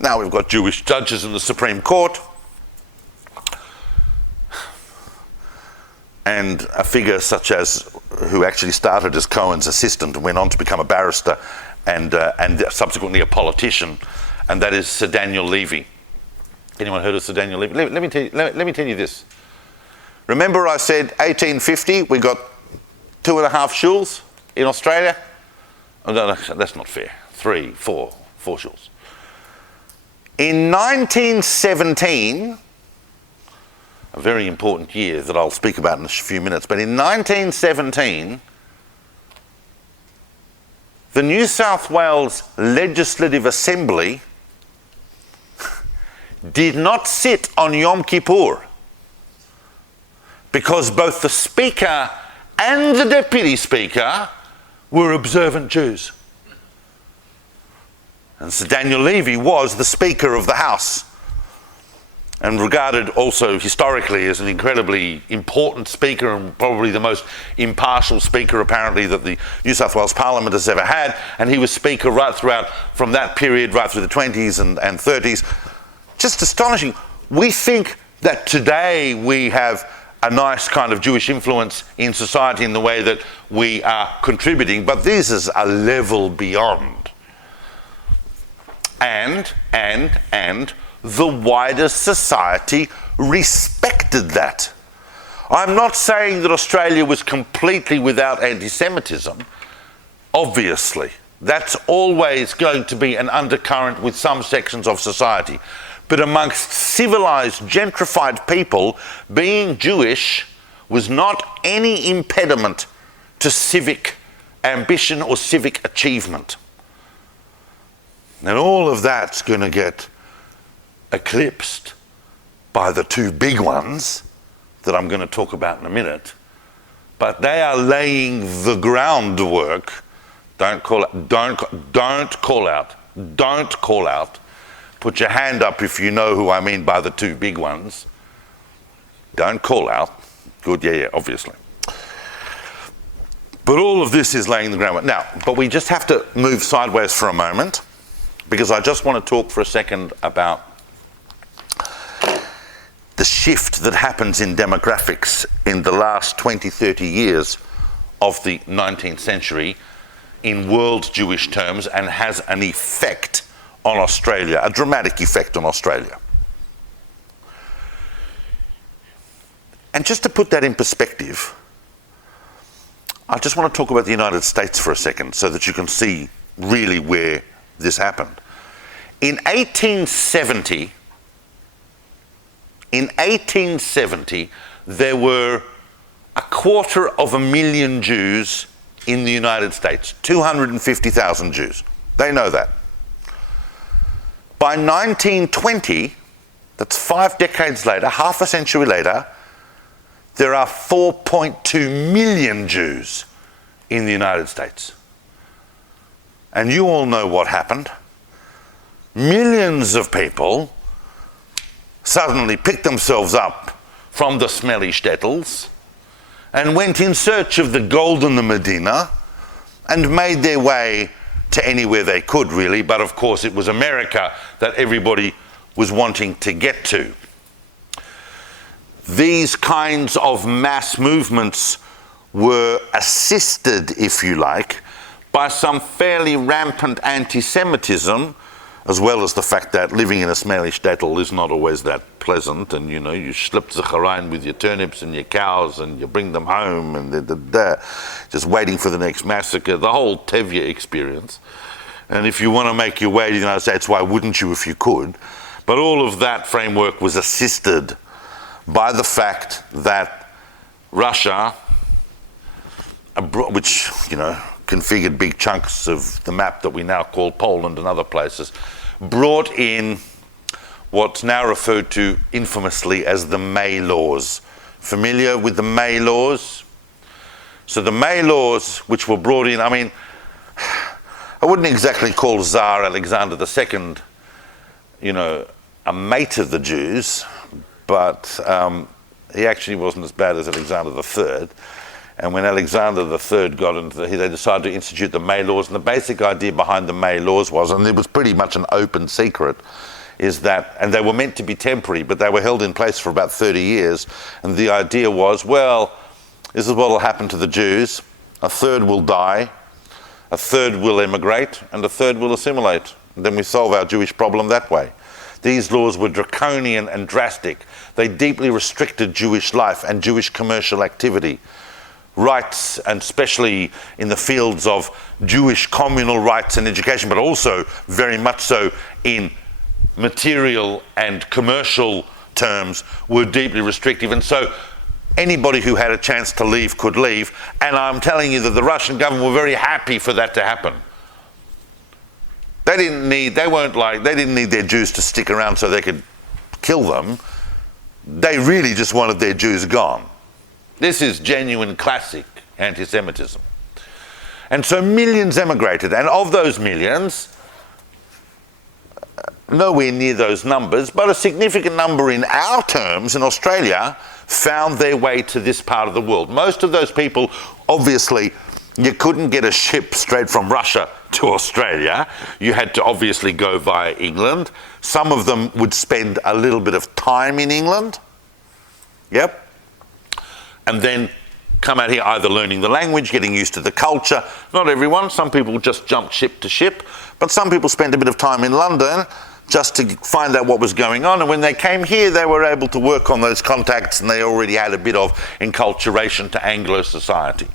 Now we've got Jewish judges in the Supreme Court. And a figure such as, who actually started as Cohen's assistant and went on to become a barrister and subsequently a politician, and that is Sir Daniel Levy. Anyone heard of Sir Daniel Levy? Let me tell you this. Remember I said 1850 we got 2.5 shuls in Australia? Oh, no, that's not fair. 4 shuls. In 1917, a very important year that I'll speak about in a few minutes, but in 1917, the New South Wales Legislative Assembly did not sit on Yom Kippur because both the Speaker and the Deputy Speaker were observant Jews. And Sir Daniel Levy was the Speaker of the House, and regarded also historically as an incredibly important speaker and probably the most impartial speaker apparently that the New South Wales Parliament has ever had. And he was speaker right throughout, from that period right through the 20s and 30s. Just astonishing. We think that today we have a nice kind of Jewish influence in society in the way that we are contributing, but this is a level beyond. And the wider society respected that. I'm not saying that Australia was completely without anti-Semitism. Obviously, that's always going to be an undercurrent with some sections of society. But amongst civilized, gentrified people, being Jewish was not any impediment to civic ambition or civic achievement. And all of that's going to get eclipsed by the two big ones that I'm going to talk about in a minute. But they are laying the groundwork. Don't call out. Put your hand up if you know who I mean by the two big ones. Don't call out. Good, yeah, obviously. But all of this is laying the groundwork. Now, but we just have to move sideways for a moment, because I just want to talk for a second about the shift that happens in demographics in the last 20, 30 years of the 19th century in world Jewish terms, and has an effect on Australia, a dramatic effect on Australia. And just to put that in perspective, I just want to talk about the United States for a second so that you can see really where this happened. In 1870, there were 250,000 Jews in the United States, 250,000 Jews. They know that. By 1920, that's 5 decades later, half a century later, there are 4.2 million Jews in the United States. And you all know what happened. Millions of people suddenly picked themselves up from the smelly shtetls and went in search of the gold in the Medina and made their way to anywhere they could, really. But of course it was America that everybody was wanting to get to. These kinds of mass movements were assisted, if you like, by some fairly rampant anti-Semitism, as well as the fact that living in a smelly shtetl is not always that pleasant, and you schlep zecharein with your turnips and your cows and you bring them home and just waiting for the next massacre, the whole Tevye experience. And if you want to make your way to the United States, why wouldn't you if you could? But all of that framework was assisted by the fact that Russia, which, configured big chunks of the map that we now call Poland and other places, brought in what's now referred to infamously as the May Laws. Familiar with the May Laws? So the May Laws, which were brought in, I wouldn't exactly call Tsar Alexander II, a mate of the Jews, but he actually wasn't as bad as Alexander III. And when Alexander III got into they decided to institute the May Laws, and the basic idea behind the May Laws was, and it was pretty much an open secret, is that, and they were meant to be temporary, but they were held in place for about 30 years, and the idea was, well, this is what will happen to the Jews. A third will die, a third will emigrate, and a third will assimilate. And then we solve our Jewish problem that way. These laws were draconian and drastic. They deeply restricted Jewish life and Jewish commercial activity. Rights, and especially in the fields of Jewish communal rights and education, but also very much so in material and commercial terms, were deeply restrictive. And so anybody who had a chance to leave could leave. And I'm telling you that the Russian government were very happy for that to happen. They didn't need their Jews to stick around so they could kill them. They really just wanted their Jews gone. This is genuine classic anti-Semitism. And so millions emigrated, and of those millions, nowhere near those numbers, but a significant number in our terms in Australia found their way to this part of the world. Most of those people, obviously, you couldn't get a ship straight from Russia to Australia. You had to obviously go via England. Some of them would spend a little bit of time in England. Yep. And then come out here either learning the language, getting used to the culture. Not everyone. Some people just jumped ship to ship. But some people spent a bit of time in London just to find out what was going on. And when they came here, they were able to work on those contacts, and they already had a bit of enculturation to Anglo society.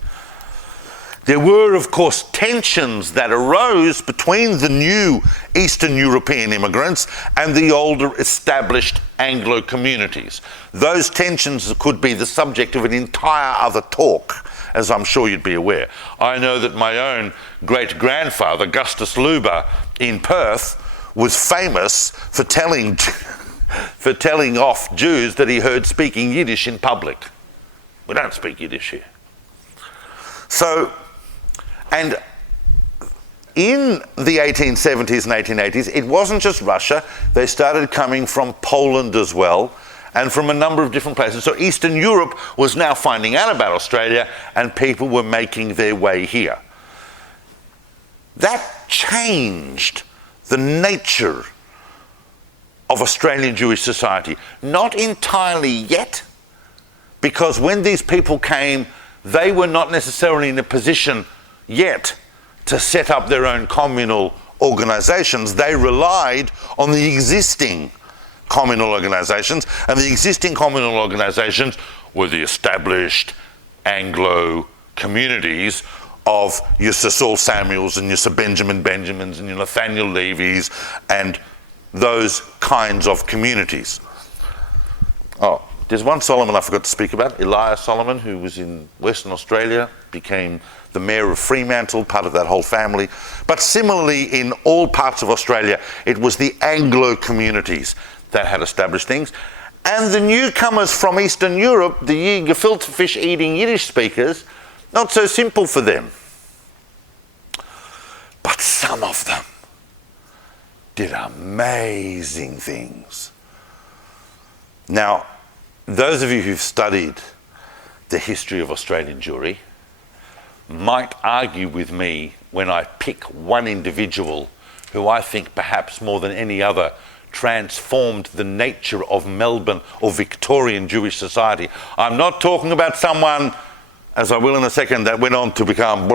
There were, of course, tensions that arose between the new Eastern European immigrants and the older established Anglo communities. Those tensions could be the subject of an entire other talk, as I'm sure you'd be aware. I know that my own great-grandfather, Gustus Luber, in Perth, was famous for telling off Jews that he heard speaking Yiddish in public. We don't speak Yiddish here. So, and in the 1870s and 1880s, it wasn't just Russia. They started coming from Poland as well, and from a number of different places. So Eastern Europe was now finding out about Australia, and people were making their way here. That changed the nature of Australian Jewish society. Not entirely yet, because when these people came, they were not necessarily in a position yet to set up their own communal organisations. They relied on the existing communal organisations, and the existing communal organisations were the established Anglo communities of your Sir Saul Samuels and your Sir Benjamin Benjamins and your Nathaniel Levies and those kinds of communities. Oh, there's one Solomon I forgot to speak about, Elias Solomon, who was in Western Australia, became the mayor of Fremantle, part of that whole family. But similarly, in all parts of Australia, it was the Anglo communities that had established things. And the newcomers from Eastern Europe, the gefilte fish-eating Yiddish speakers, not so simple for them. But some of them did amazing things. Now, those of you who've studied the history of Australian Jewry might argue with me when I pick one individual who I think perhaps more than any other transformed the nature of Melbourne or Victorian Jewish society. I'm not talking about someone, as I will in a second, that went on to become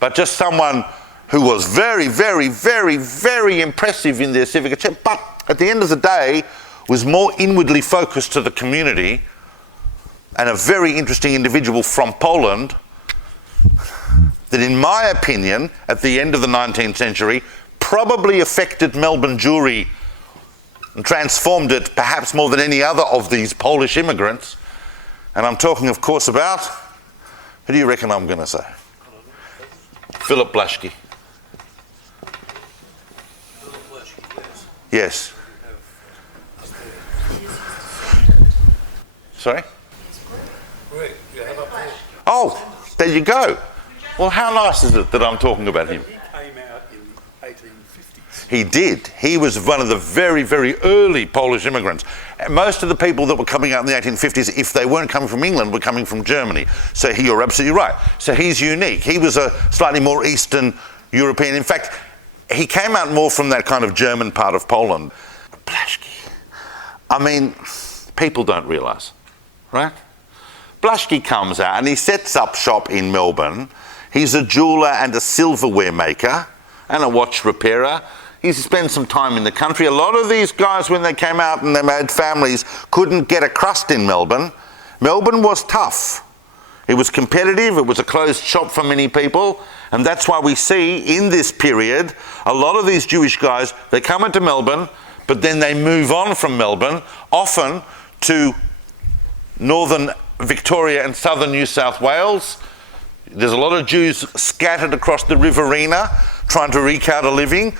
but just someone who was very, very, very, very impressive in their civic achievement, but at the end of the day was more inwardly focused to the community, and a very interesting individual from Poland that, in my opinion, at the end of the 19th century, probably affected Melbourne Jewry and transformed it perhaps more than any other of these Polish immigrants. And I'm talking, of course, about, who do you reckon I'm going to say? Philip Blaszki. Yes. Sorry? Oh, there you go. Well, how nice is it that I'm talking about him? He came out in the 1850s. He did. He was one of the very, very early Polish immigrants. Most of the people that were coming out in the 1850s, if they weren't coming from England, were coming from Germany. So you're absolutely right. So he's unique. He was a slightly more Eastern European. In fact, he came out more from that kind of German part of Poland. Blaszki. I mean, people don't realise, right? Blaszki comes out and he sets up shop in Melbourne. He's a jeweller and a silverware maker and a watch repairer. He spent some time in the country. A lot of these guys, when they came out and they made families, couldn't get a crust in Melbourne. Melbourne was tough. It was competitive. It was a closed shop for many people. And that's why we see in this period, a lot of these Jewish guys, they come into Melbourne, but then they move on from Melbourne, often to northern Victoria and southern New South Wales. There's a lot of Jews scattered across the Riverina trying to eke out a living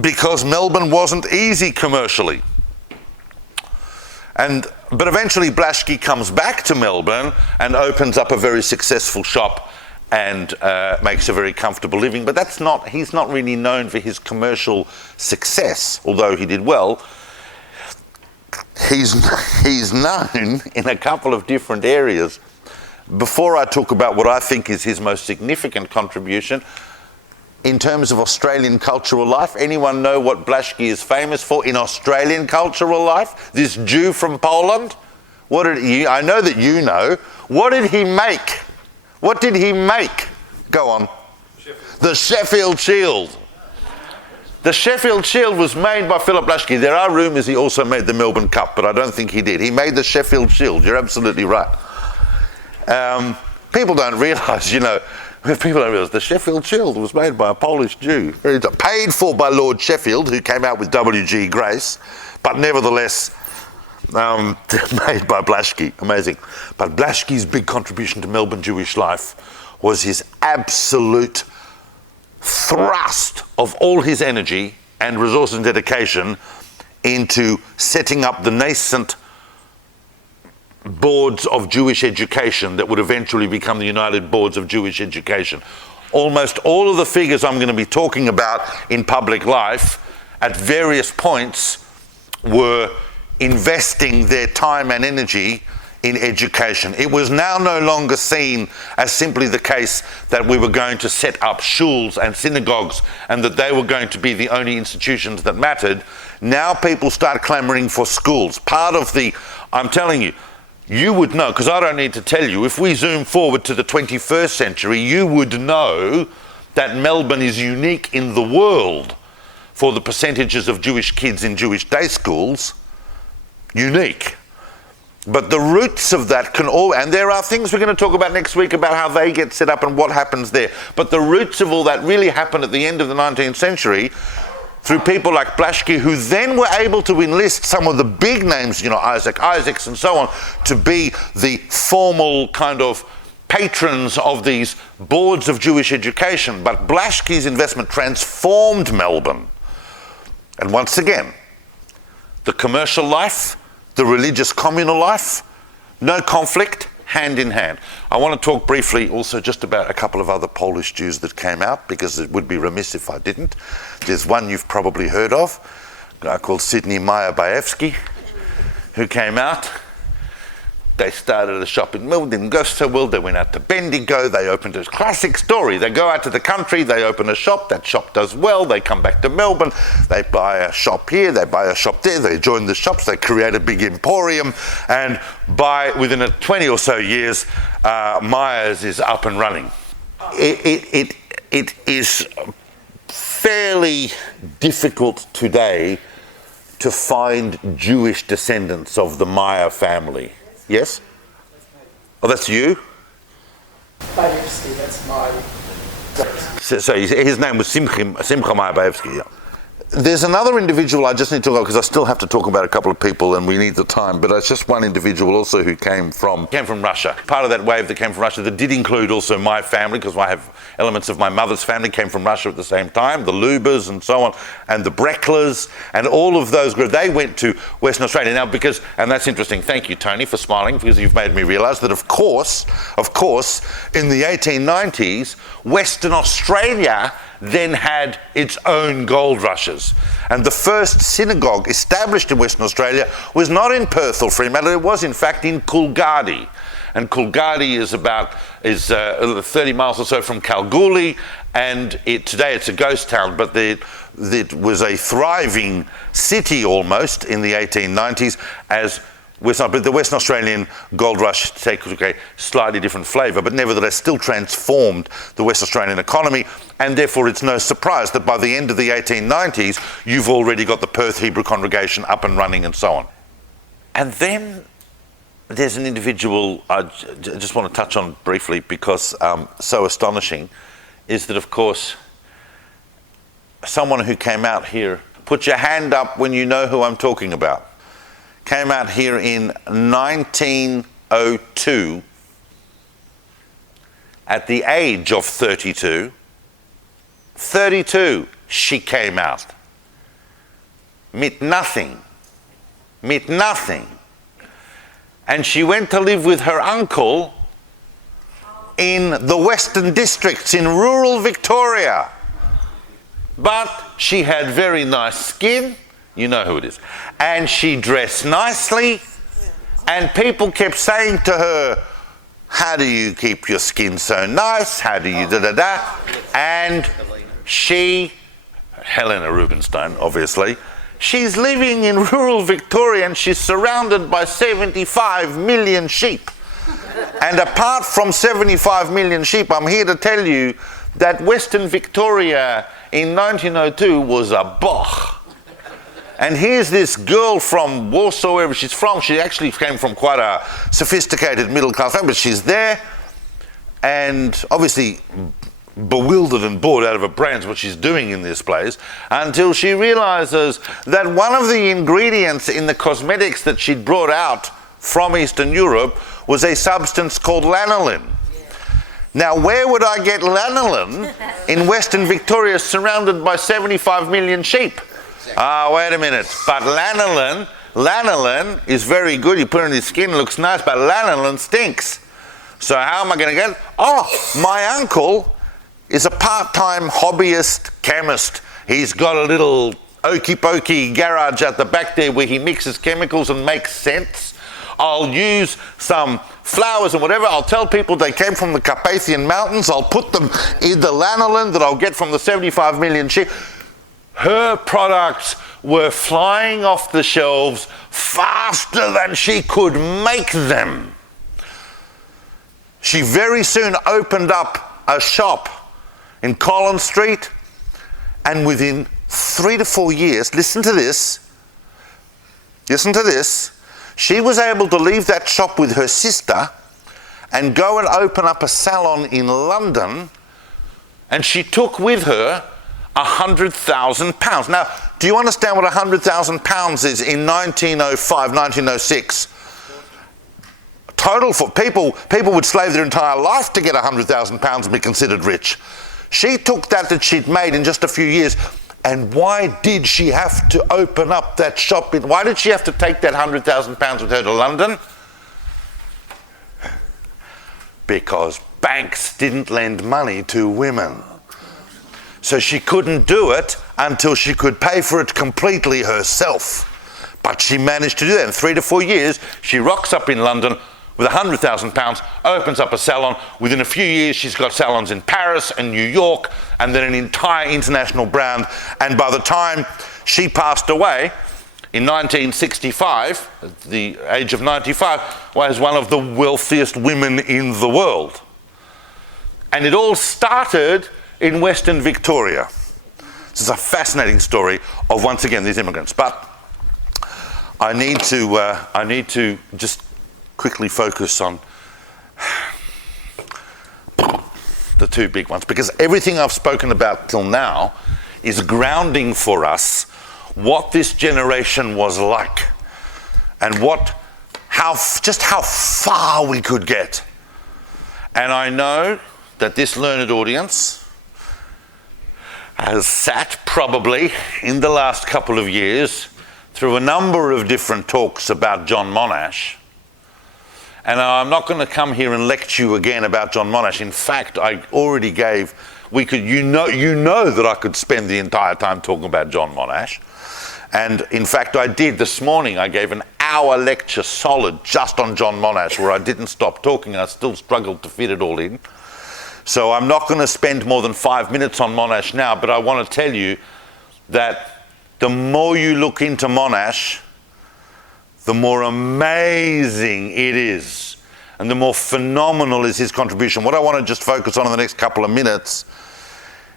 because Melbourne wasn't easy commercially. But eventually Blaszki comes back to Melbourne and opens up a very successful shop and makes a very comfortable living. But he's not really known for his commercial success, although he did well. He's known in a couple of different areas. Before I talk about what I think is his most significant contribution, in terms of Australian cultural life, anyone know what Blaszki is famous for in Australian cultural life? This Jew from Poland? I know that you know. What did he make? What did he make? Go on. The Sheffield Shield. The Sheffield Shield was made by Philip Blaszki. There are rumours he also made the Melbourne Cup, but I don't think he did. He made the Sheffield Shield. You're absolutely right. People don't realise, the Sheffield Shield was made by a Polish Jew. Paid for by Lord Sheffield, who came out with W.G. Grace, but nevertheless made by Blaszki. Amazing. But Blaszki's big contribution to Melbourne Jewish life was his absolute thrust of all his energy and resources and dedication into setting up the nascent boards of Jewish education that would eventually become the United Boards of Jewish Education. Almost all of the figures I'm going to be talking about in public life at various points were investing their time and energy in education. It was now no longer seen as simply the case that we were going to set up shuls and synagogues and that they were going to be the only institutions that mattered. Now people start clamoring for schools. I'm telling you, you would know, because I don't need to tell you, if we zoom forward to the 21st century, you would know that Melbourne is unique in the world for the percentages of Jewish kids in Jewish day schools. Unique. But the roots of that and there are things we're going to talk about next week about how they get set up and what happens there. But the roots of all that really happened at the end of the 19th century through people like Blaszki, who then were able to enlist some of the big names, Isaac Isaacs and so on, to be the formal kind of patrons of these boards of Jewish education. But Blaszki's investment transformed Melbourne. And once again, the commercial life, the religious communal life, no conflict, hand in hand. I want to talk briefly also just about a couple of other Polish Jews that came out, because it would be remiss if I didn't. There's one you've probably heard of, a guy called Sidney Meyer-Bajewski, who came out. They started a shop in Melbourne, didn't go so well. They went out to Bendigo. They opened a classic story. They go out to the country, they open a shop. That shop does well. They come back to Melbourne. They buy a shop here. They buy a shop there. They join the shops. They create a big emporium. And within 20 or so years, Myers is up and running. It is fairly difficult today to find Jewish descendants of the Meyer family. Yes? Oh, that's you? Bajewski, that's my... So his name was Simcha Meyer-Bajewski, yeah. there's another individual I just need to talk about, because I still have to talk about a couple of people and we need the time, but it's just one individual also who came from Russia. Part of that wave that came from Russia that did include also my family, because I have elements of my mother's family came from Russia at the same time, the Lubers and so on, and the Brecklers, and all of those groups, they went to Western Australia. Now, because, and that's interesting, thank you, Tony, for smiling, because you've made me realise that of course, in the 1890s, Western Australia then had its own gold rushes. And the first synagogue established in Western Australia was not in Perth or Fremantle, it was in fact in Coolgardie. And Coolgardie is 30 miles or so from Kalgoorlie, and today it's a ghost town, but it was a thriving city almost in the 1890s as but the Western Australian gold rush took a slightly different flavour, but nevertheless still transformed the West Australian economy, and therefore it's no surprise that by the end of the 1890s you've already got the Perth Hebrew congregation up and running and so on. And then there's an individual I just want to touch on briefly because so astonishing, is that of course someone who came out here, put your hand up when you know who I'm talking about, came out here in 1902 at the age of 32. 32, she came out. Mit nothing. And she went to live with her uncle in the Western Districts in rural Victoria. But she had very nice skin. You know who it is. And she dressed nicely, and people kept saying to her, how do you keep your skin so nice? How do you da-da-da? And she, Helena Rubinstein, obviously, she's living in rural Victoria and she's surrounded by 75 million sheep. And apart from 75 million sheep, I'm here to tell you that Western Victoria in 1902 was a bog. And here's this girl from Warsaw, wherever she's from. She actually came from quite a sophisticated middle-class family, but she's there and obviously bewildered and bored out of her brains what she's doing in this place, until she realises that one of the ingredients in the cosmetics that she'd brought out from Eastern Europe was a substance called lanolin. Now, where would I get lanolin in Western Victoria surrounded by 75 million sheep? Wait a minute. But lanolin is very good. You put it on your skin, it looks nice, but lanolin stinks. So how am I going to get it? Oh, my uncle is a part-time hobbyist chemist. He's got a little okey-pokey garage at the back there where he mixes chemicals and makes scents. I'll use some flowers and whatever. I'll tell people they came from the Carpathian Mountains. I'll put them in the lanolin that I'll get from the 75 million sheep. Her products were flying off the shelves faster than she could make them. She very soon opened up a shop in Collins Street, and within 3 to 4 years, listen to this, she was able to leave that shop with her sister and go and open up a salon in London, and she took with her £100,000. Now, do you understand what £100,000 is in 1905, 1906? Total for people would slave their entire life to get £100,000 and be considered rich. She took that she'd made in just a few years. And why did she have to open up that shop? Why did she have to take that £100,000 with her to London? Because banks didn't lend money to women. So she couldn't do it until she could pay for it completely herself. But she managed to do that. In 3 to 4 years, she rocks up in London with £100,000, opens up a salon. Within a few years, she's got salons in Paris and New York, and then an entire international brand. And by the time she passed away in 1965, at the age of 95, was one of the wealthiest women in the world. And it all started in Western Victoria. This is a fascinating story of, once again, these immigrants. But I need to just quickly focus on the two big ones, because everything I've spoken about till now is grounding for us what this generation was like and how far we could get. And I know that this learned audience has sat probably in the last couple of years through a number of different talks about John Monash. And I'm not going to come here and lecture you again about John Monash. In fact, I already gave, you know that I could spend the entire time talking about John Monash. And in fact, I did this morning. I gave an hour lecture solid just on John Monash, where I didn't stop talking. I still struggled to fit it all in. So I'm not going to spend more than 5 minutes on Monash now, but I want to tell you that the more you look into Monash, the more amazing it is, and the more phenomenal is his contribution. What I want to just focus on in the next couple of minutes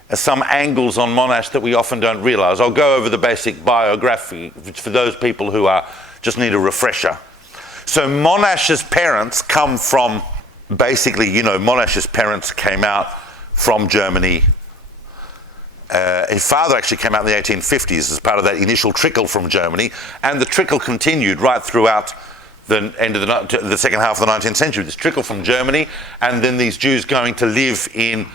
are some angles on Monash that we often don't realise. I'll go over the basic biography for those people who just need a refresher. So Monash's parents come from, basically, Monash's parents came out from Germany. His father actually came out in the 1850s as part of that initial trickle from Germany, and the trickle continued right throughout the end of the second half of the 19th century. This trickle from Germany, and then these Jews going to live in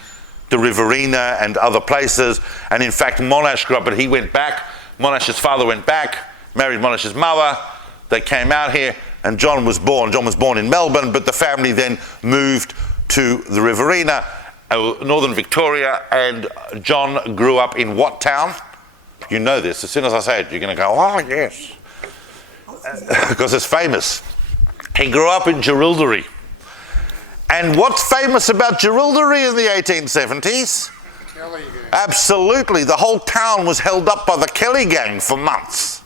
the Riverina and other places. And in fact, Monash grew up, but he went back. Monash's father went back, married Monash's mother. They came out here, and John was born. John was born in Melbourne, but the family then moved to the Riverina, northern Victoria, and John grew up in what town? You know this. As soon as I say it, you're going to go, oh, yes. Because it's famous. He grew up in Jerilderie. And what's famous about Jerilderie in the 1870s? Kelly gang. Absolutely. The whole town was held up by the Kelly gang for months.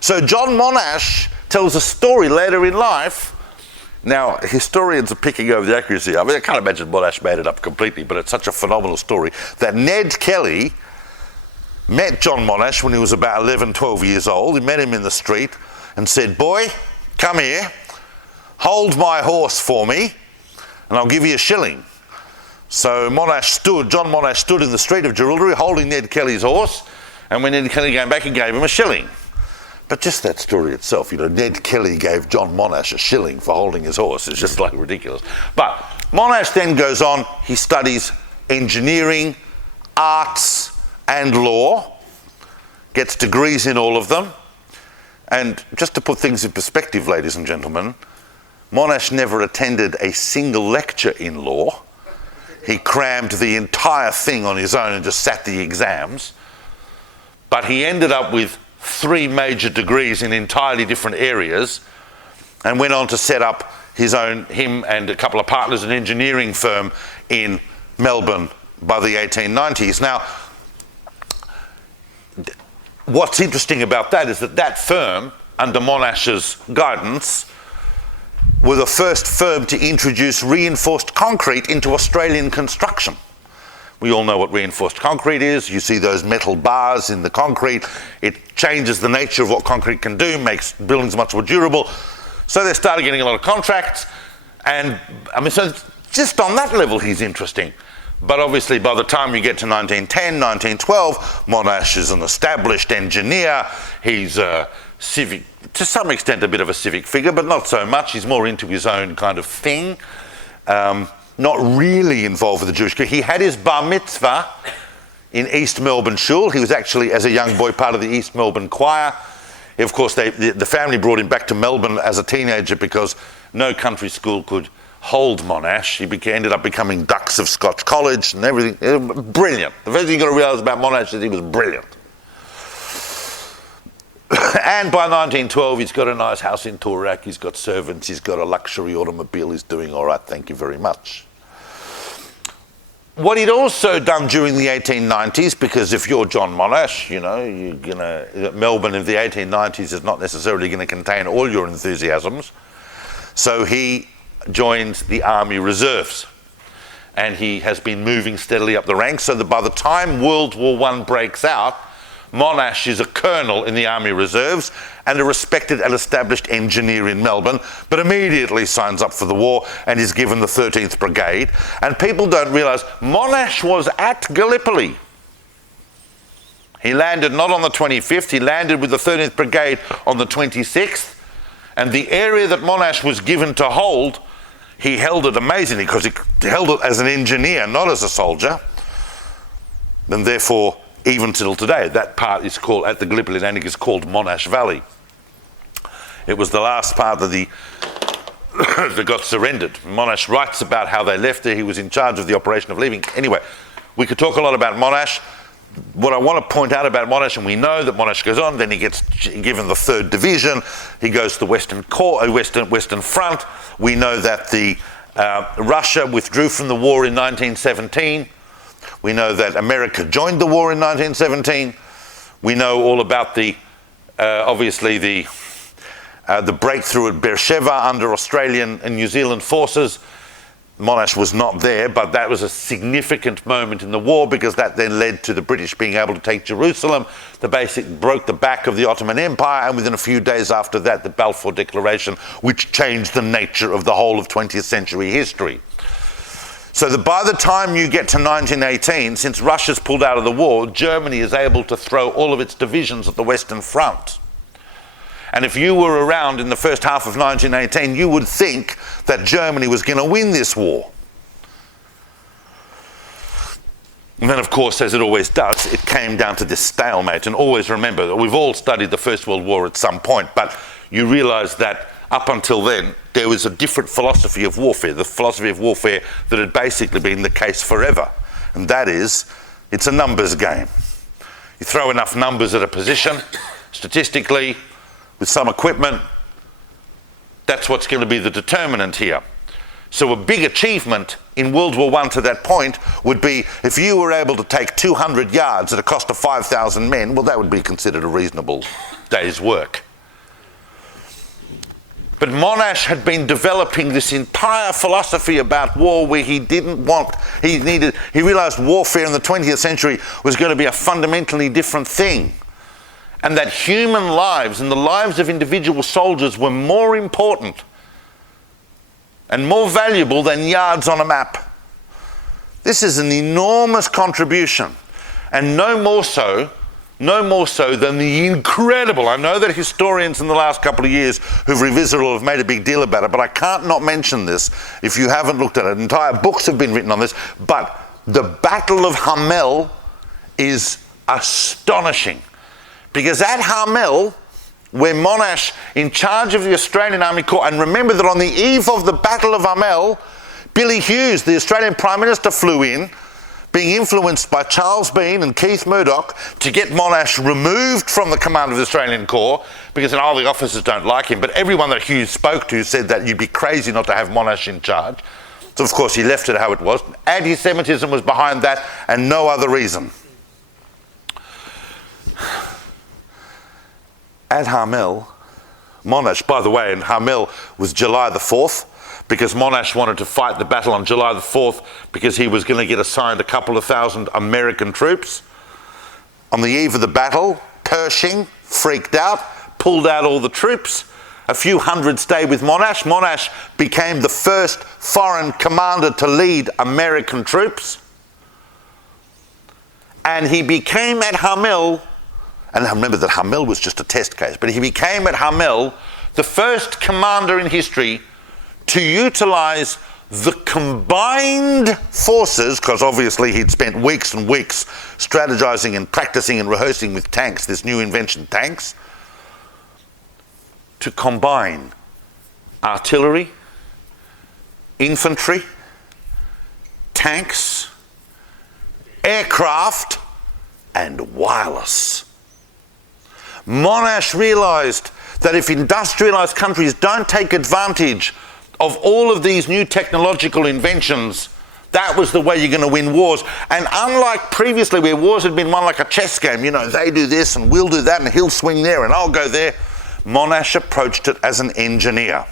So John Monash tells a story later in life. Now, historians are picking over the accuracy of it. I can't imagine Monash made it up completely, but it's such a phenomenal story that Ned Kelly met John Monash when he was about 11, 12 years old. He met him in the street and said, boy, come here, hold my horse for me, and I'll give you a shilling. So John Monash stood in the street of Jerilderie holding Ned Kelly's horse, and when Ned Kelly came back, he gave him a shilling. But just that story itself, Ned Kelly gave John Monash a shilling for holding his horse. It's just like ridiculous. But Monash then goes on, he studies engineering, arts, and law, gets degrees in all of them. And just to put things in perspective, ladies and gentlemen, Monash never attended a single lecture in law. He crammed the entire thing on his own and just sat the exams. But he ended up with 3 major degrees in entirely different areas, and went on to set up him and a couple of partners, an engineering firm in Melbourne by the 1890s. Now, what's interesting about that is that firm, under Monash's guidance, were the first firm to introduce reinforced concrete into Australian construction. We all know what reinforced concrete is. You see those metal bars in the concrete. It changes the nature of what concrete can do, makes buildings much more durable. So they started getting a lot of contracts. And so just on that level, he's interesting. But obviously, by the time you get to 1910, 1912, Monash is an established engineer. He's a civic, to some extent, a bit of a civic figure, but not so much. He's more into his own kind of thing. Not really involved with the Jewish community. He had his bar mitzvah in East Melbourne Shul. He was actually, as a young boy, part of the East Melbourne choir. Of course, the family brought him back to Melbourne as a teenager because no country school could hold Monash. He ended up becoming Dux of Scotch College and everything. Brilliant. The first thing you've got to realise about Monash is he was brilliant. And by 1912, he's got a nice house in Toorak, he's got servants, he's got a luxury automobile, he's doing all right, thank you very much. What he'd also done during the 1890s, because if you're John Monash, Melbourne in the 1890s is not necessarily going to contain all your enthusiasms. So he joined the Army Reserves. And he has been moving steadily up the ranks, so that by the time World War I breaks out, Monash is a colonel in the Army Reserves and a respected and established engineer in Melbourne, but immediately signs up for the war and is given the 13th Brigade. And people don't realise Monash was at Gallipoli. He landed not on the 25th, he landed with the 13th Brigade on the 26th, and the area that Monash was given to hold, he held it amazingly because he held it as an engineer, not as a soldier. And therefore, even till today, that part is called, at the Gallipoli Landing, is called Monash Valley. It was the last part of the that got surrendered. Monash writes about how they left there. He was in charge of the operation of leaving. Anyway, we could talk a lot about Monash. What I want to point out about Monash, and we know that Monash goes on, then he gets given the 3rd Division, he goes to the Western Front. We know that Russia withdrew from the war in 1917. We know that America joined the war in 1917. We know all about obviously the breakthrough at Beersheba under Australian and New Zealand forces. Monash was not there, but that was a significant moment in the war because that then led to the British being able to take Jerusalem. Broke the back of the Ottoman Empire, and within a few days after that, the Balfour Declaration, which changed the nature of the whole of 20th century history. So that by the time you get to 1918, since Russia's pulled out of the war, Germany is able to throw all of its divisions at the Western Front. And if you were around in the first half of 1918, you would think that Germany was going to win this war. And then, of course, as it always does, it came down to this stalemate. And always remember that we've all studied the First World War at some point, but you realise that up until then, there was a different philosophy of warfare, the philosophy of warfare that had basically been the case forever. And that is, it's a numbers game. You throw enough numbers at a position, statistically, with some equipment, that's what's going to be the determinant here. So a big achievement in World War I to that point would be if you were able to take 200 yards at a cost of 5,000 men, well, that would be considered a reasonable day's work. But Monash had been developing this entire philosophy about war where he realised warfare in the 20th century was going to be a fundamentally different thing. And that human lives and the lives of individual soldiers were more important and more valuable than yards on a map. This is an enormous contribution, and no more so than the incredible, I know that historians in the last couple of years who've revisited have made a big deal about it, but I can't not mention this if you haven't looked at it. Entire books have been written on this, but the Battle of Hamel is astonishing. Because at Hamel, where Monash, in charge of the Australian Army Corps, and remember that on the eve of the Battle of Hamel, Billy Hughes, the Australian Prime Minister, flew in, being influenced by Charles Bean and Keith Murdoch, to get Monash removed from the command of the Australian Corps, because the officers don't like him, but everyone that Hughes spoke to said that you'd be crazy not to have Monash in charge. So of course he left it how it was. Anti-Semitism was behind that, and no other reason. At Hamel, Monash, by the way, and Hamel was July the 4th, because Monash wanted to fight the battle on July the 4th because he was going to get assigned a couple of thousand American troops. On the eve of the battle, Pershing freaked out, pulled out all the troops. A few hundred stayed with Monash. Monash became the first foreign commander to lead American troops. And he became at Hamel, and remember that Hamel was just a test case, but he became at Hamel the first commander in history to utilise the combined forces, because obviously he'd spent weeks and weeks strategising and practising and rehearsing with tanks, this new invention, tanks, to combine artillery, infantry, tanks, aircraft, and wireless. Monash realised that if industrialised countries don't take advantage of all of these new technological inventions, that was the way you're going to win wars. And unlike previously where wars had been won like a chess game, you know, they do this and we'll do that and he'll swing there and I'll go there, Monash approached it as an engineer.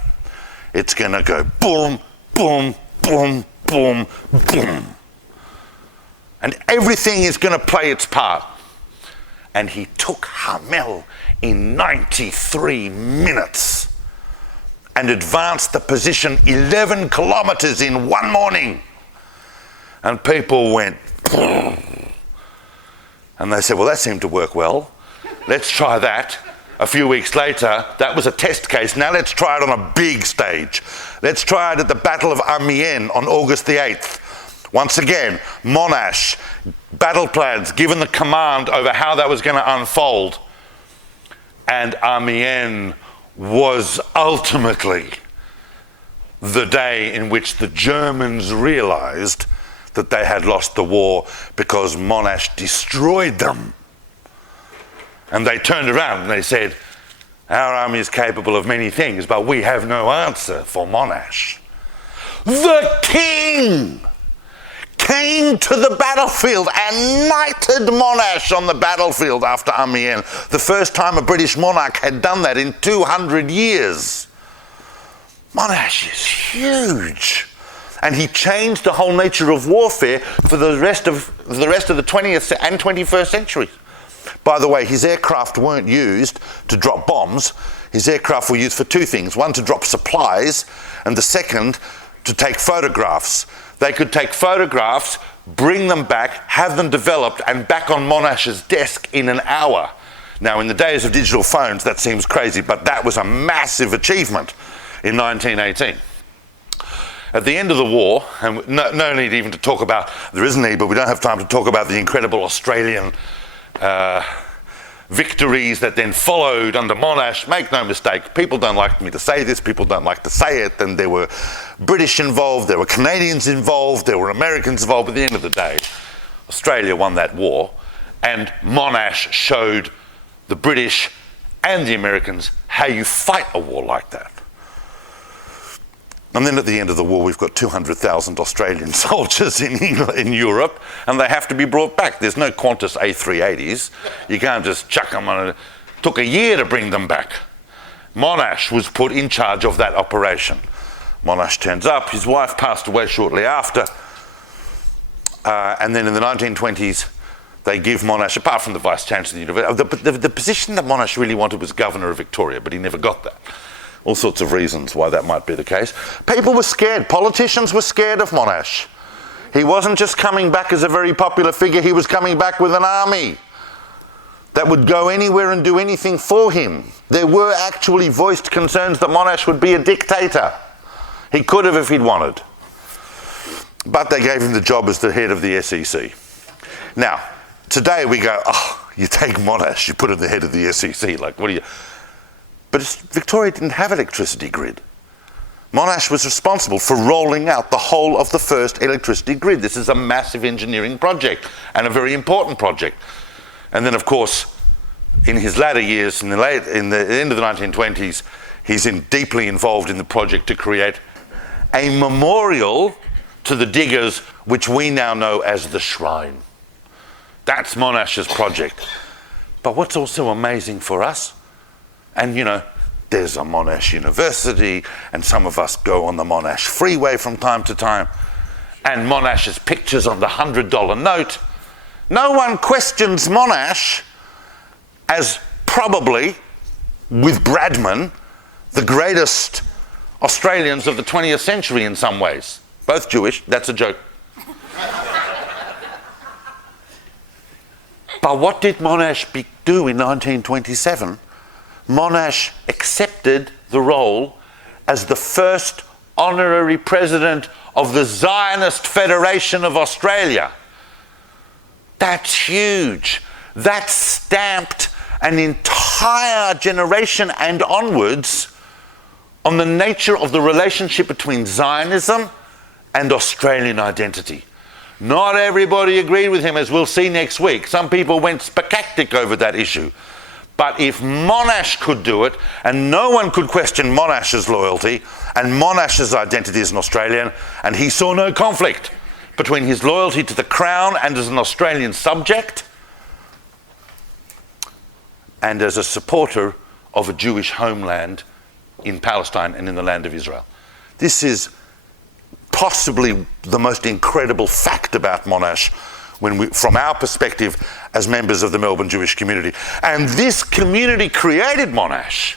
It's going to go boom, boom, boom, boom, boom. And everything is going to play its part. And he took Hamel in 93 minutes and advanced the position 11 kilometres in one morning. And people went, and And they said, well, that seemed to work well. Let's try that. A few weeks later, that was a test case. Now let's try it on a big stage. Let's try it at the Battle of Amiens on August the 8th. Once again, Monash, battle plans, given the command over how that was going to unfold. And Amiens was ultimately the day in which the Germans realized that they had lost the war because Monash destroyed them. And they turned around and they said, our army is capable of many things, but we have no answer for Monash. The king came to the battlefield and knighted Monash on the battlefield after Amiens. The first time a British monarch had done that in 200 years. Monash is huge. And he changed the whole nature of warfare for the rest of the 20th and 21st centuries. By the way, his aircraft weren't used to drop bombs. His aircraft were used for two things. One, to drop supplies, and the second, to take photographs. They could take photographs, bring them back, have them developed, and back on Monash's desk in an hour. Now, in the days of digital phones, that seems crazy, but that was a massive achievement in 1918. At the end of the war, and no need even to talk about, there is need, but we don't have time to talk about the incredible Australian victories that then followed under Monash. Make no mistake, people don't like me to say this, people don't like to say it, and there were British involved, there were Canadians involved, there were Americans involved. At the end of the day, Australia won that war, and Monash showed the British and the Americans how you fight a war like that. And then at the end of the war, we've got 200,000 Australian soldiers in Europe, and they have to be brought back. There's no Qantas A380s. You can't just chuck them on. It took a year to bring them back. Monash was put in charge of that operation. Monash turns up. His wife passed away shortly after. And then in the 1920s, they give Monash, apart from the Vice-Chancellor of the University, the position that Monash really wanted was Governor of Victoria, but he never got that. All sorts of reasons why that might be the case. People were scared. Politicians were scared of Monash. He wasn't just coming back as a very popular figure, he was coming back with an army that would go anywhere and do anything for him. There were actually voiced concerns that Monash would be a dictator. He could have if he'd wanted. But they gave him the job as the head of the SEC. Now, today we go, oh, you take Monash, you put him the head of the SEC, like what do you... But Victoria didn't have an electricity grid. Monash was responsible for rolling out the whole of the first electricity grid. This is a massive engineering project and a very important project. And then, of course, in his latter years, in the end of the 1920s, he's deeply involved in the project to create a memorial to the diggers, which we now know as the Shrine. That's Monash's project. But what's also amazing for us, and you know, there's a Monash University, and some of us go on the Monash Freeway from time to time, and Monash's pictures on the $100 note. No one questions Monash as probably, with Bradman, the greatest Australians of the 20th century in some ways. Both Jewish, that's a joke. But what did Monash do in 1927? Monash accepted the role as the first honorary president of the Zionist Federation of Australia. That's huge. That stamped an entire generation and onwards on the nature of the relationship between Zionism and Australian identity. Not everybody agreed with him, as we'll see next week. Some people went spectacular over that issue. But if Monash could do it, and no one could question Monash's loyalty and Monash's identity as an Australian, and he saw no conflict between his loyalty to the Crown and as an Australian subject, and as a supporter of a Jewish homeland in Palestine and in the land of Israel. This is possibly the most incredible fact about Monash from our perspective as members of the Melbourne Jewish community. And this community created Monash,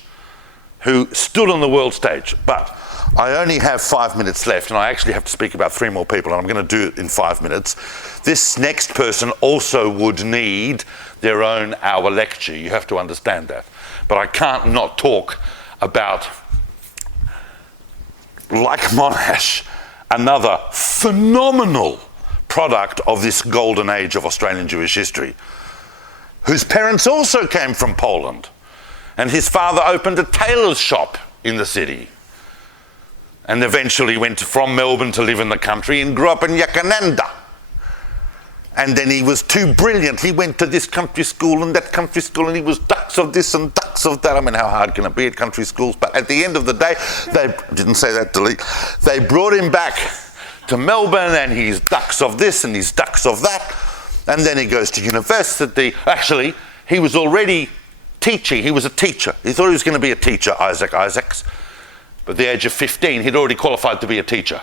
who stood on the world stage. But I only have 5 minutes left, and I actually have to speak about 3 more people, and I'm going to do it in 5 minutes. This next person also would need their own hour lecture. You have to understand that. But I can't not talk about, like Monash, another phenomenal product of this golden age of Australian Jewish history, whose parents also came from Poland. And his father opened a tailor's shop in the city, and eventually went from Melbourne to live in the country and grew up in Yakananda. And then he was too brilliant. He went to this country school and that country school, and he was ducks of this and ducks of that. I mean, how hard can it be at country schools? But at the end of the day, they didn't say that, delete. They brought him back to Melbourne, and he's ducks of this and he's ducks of that. And then he goes to university. Actually, he was already teaching. He was a teacher. He thought he was going to be a teacher, Isaac Isaacs. But at the age of 15, he'd already qualified to be a teacher.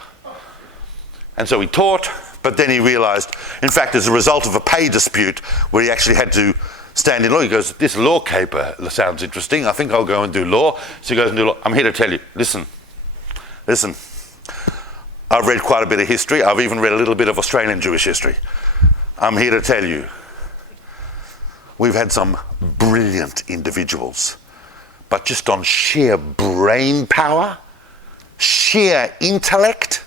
And so he taught, but then he realised, in fact, as a result of a pay dispute where he actually had to stand in law, he goes, this law caper sounds interesting. I think I'll go and do law. So he goes and do law. I'm here to tell you, listen. I've read quite a bit of history. I've even read a little bit of Australian Jewish history. I'm here to tell you, we've had some brilliant individuals, but just on sheer brain power, sheer intellect,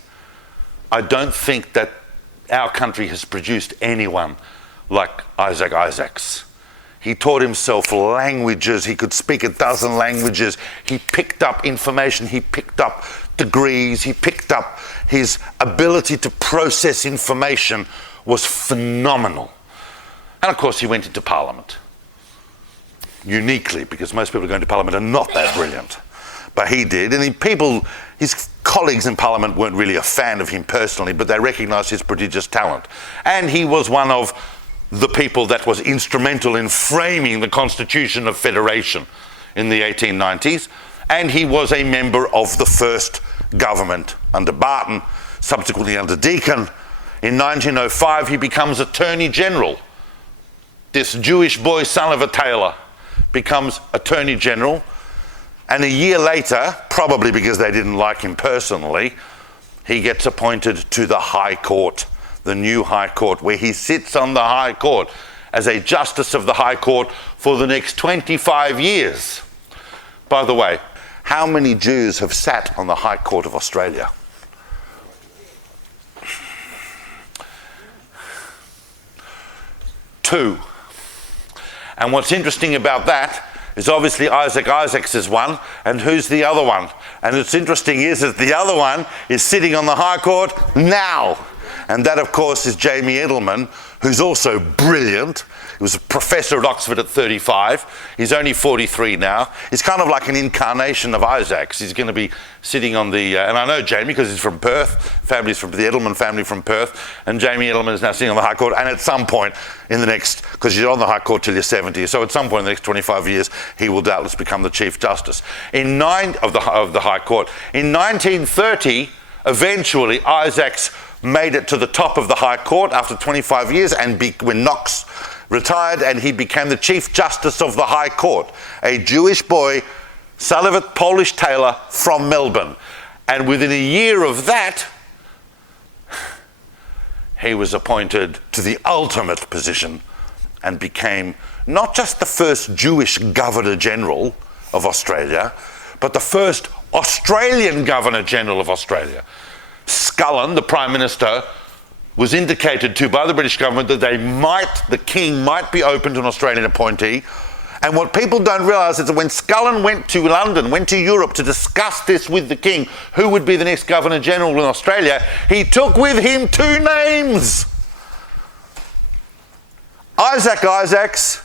I don't think that our country has produced anyone like Isaac Isaacs. He taught himself languages. He could speak 12 languages. He picked up information. He picked up degrees. He picked up his ability to process information was phenomenal. And of course, he went into Parliament. Uniquely, because most people going to Parliament are not that brilliant. But he did, and his colleagues in Parliament weren't really a fan of him personally, but they recognised his prodigious talent. And he was one of the people that was instrumental in framing the Constitution of Federation in the 1890s, and he was a member of the first government under Barton, subsequently under Deakin. In 1905, he becomes Attorney General. This Jewish boy, son of a tailor, becomes Attorney General, and a year later, probably because they didn't like him personally, he gets appointed to the High Court, the new High Court, where he sits on the High Court as a Justice of the High Court for the next 25 years. By the way, how many Jews have sat on the High Court of Australia? Two. And what's interesting about that is obviously Isaac Isaacs is one, and who's the other one? And what's interesting is that the other one is sitting on the High Court now. And that, of course, is Jamie Edelman, who's also brilliant. He was a professor at Oxford at 35. He's only 43 now. He's kind of like an incarnation of Isaacs. He's going to be sitting on the... and I know Jamie because he's from Perth. Family's from the Edelman family from Perth. And Jamie Edelman is now sitting on the High Court. And at some point in the next... because you're on the High Court till you're 70. So at some point in the next 25 years, he will doubtless become the Chief Justice. Of the High Court. In 1930, eventually, Isaacs made it to the top of the High Court after 25 years, and when Knox retired, and he became the Chief Justice of the High Court, a Jewish boy, son of a Polish tailor from Melbourne. And within a year of that, he was appointed to the ultimate position and became not just the first Jewish Governor-General of Australia, but the first Australian Governor-General of Australia. Scullin, the Prime Minister, was indicated to by the British government that the King might be open to an Australian appointee. And what people don't realise is that when Scullin went to London, went to Europe to discuss this with the King, who would be the next Governor-General in Australia, he took with him 2 names. Isaac Isaacs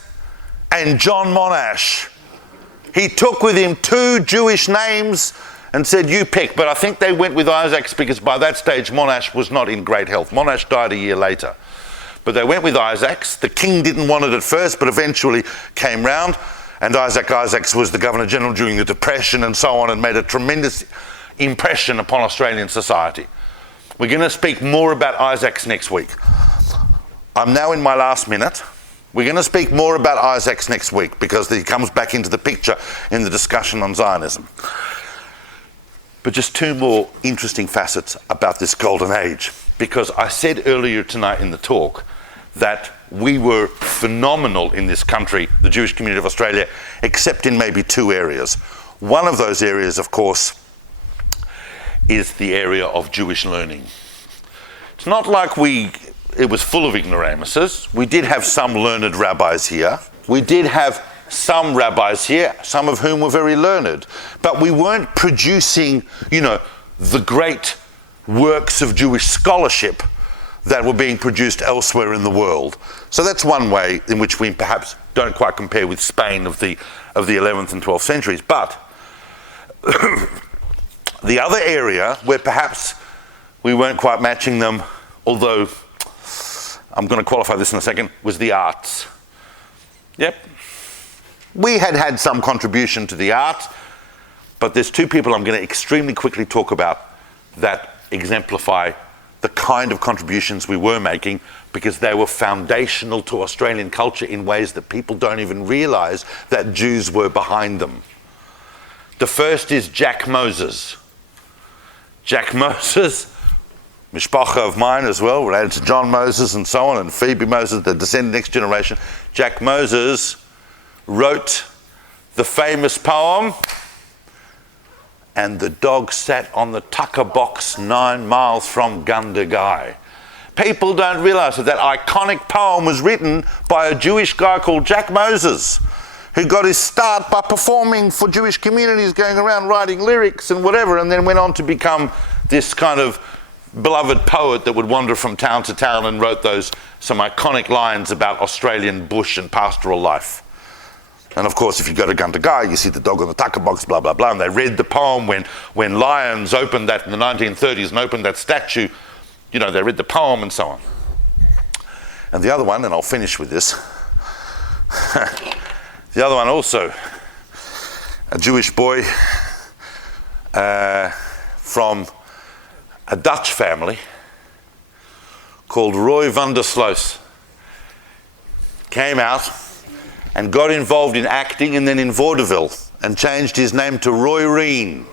and John Monash. He took with him 2 Jewish names and said, you pick. But I think they went with Isaacs because by that stage Monash was not in great health. Monash died a year later. But they went with Isaacs. The King didn't want it at first, but eventually came round. And Isaac Isaacs was the Governor-General during the Depression and so on, and made a tremendous impression upon Australian society. We're going to speak more about Isaacs next week. I'm now in my last minute. We're going to speak more about Isaacs next week because he comes back into the picture in the discussion on Zionism. But just two more interesting facets about this golden age. Because I said earlier tonight in the talk that we were phenomenal in this country, the Jewish community of Australia, except in maybe two areas. One of those areas, of course, is the area of Jewish learning. It's not like it was full of ignoramuses. We did have some learned rabbis here. We did have some rabbis here, some of whom were very learned. But we weren't producing, the great works of Jewish scholarship that were being produced elsewhere in the world. So that's one way in which we perhaps don't quite compare with Spain of the 11th and 12th centuries. But the other area where perhaps we weren't quite matching them, although I'm going to qualify this in a second, was the arts. Yep. We had some contribution to the arts, but there's two people I'm going to extremely quickly talk about that exemplify the kind of contributions we were making, because they were foundational to Australian culture in ways that people don't even realise that Jews were behind them. The first is Jack Moses. Jack Moses, mishpacha of mine as well, related to John Moses and so on, and Phoebe Moses, the descendant next generation. Jack Moses wrote the famous poem, "And the dog sat on the tucker box 9 miles from Gundagai." People don't realise that iconic poem was written by a Jewish guy called Jack Moses, who got his start by performing for Jewish communities, going around writing lyrics and whatever, and then went on to become this kind of beloved poet that would wander from town to town and wrote some iconic lines about Australian bush and pastoral life. And of course, if you go to Gundagai, you see the dog on the tucker box, blah, blah, blah. And they read the poem when Lions opened that in the 1930s and opened that statue. They read the poem and so on. And the other one, and I'll finish with this. The other one also, a Jewish boy from a Dutch family called Roy van der Sloot, came out and got involved in acting and then in vaudeville and changed his name to Roy Reen.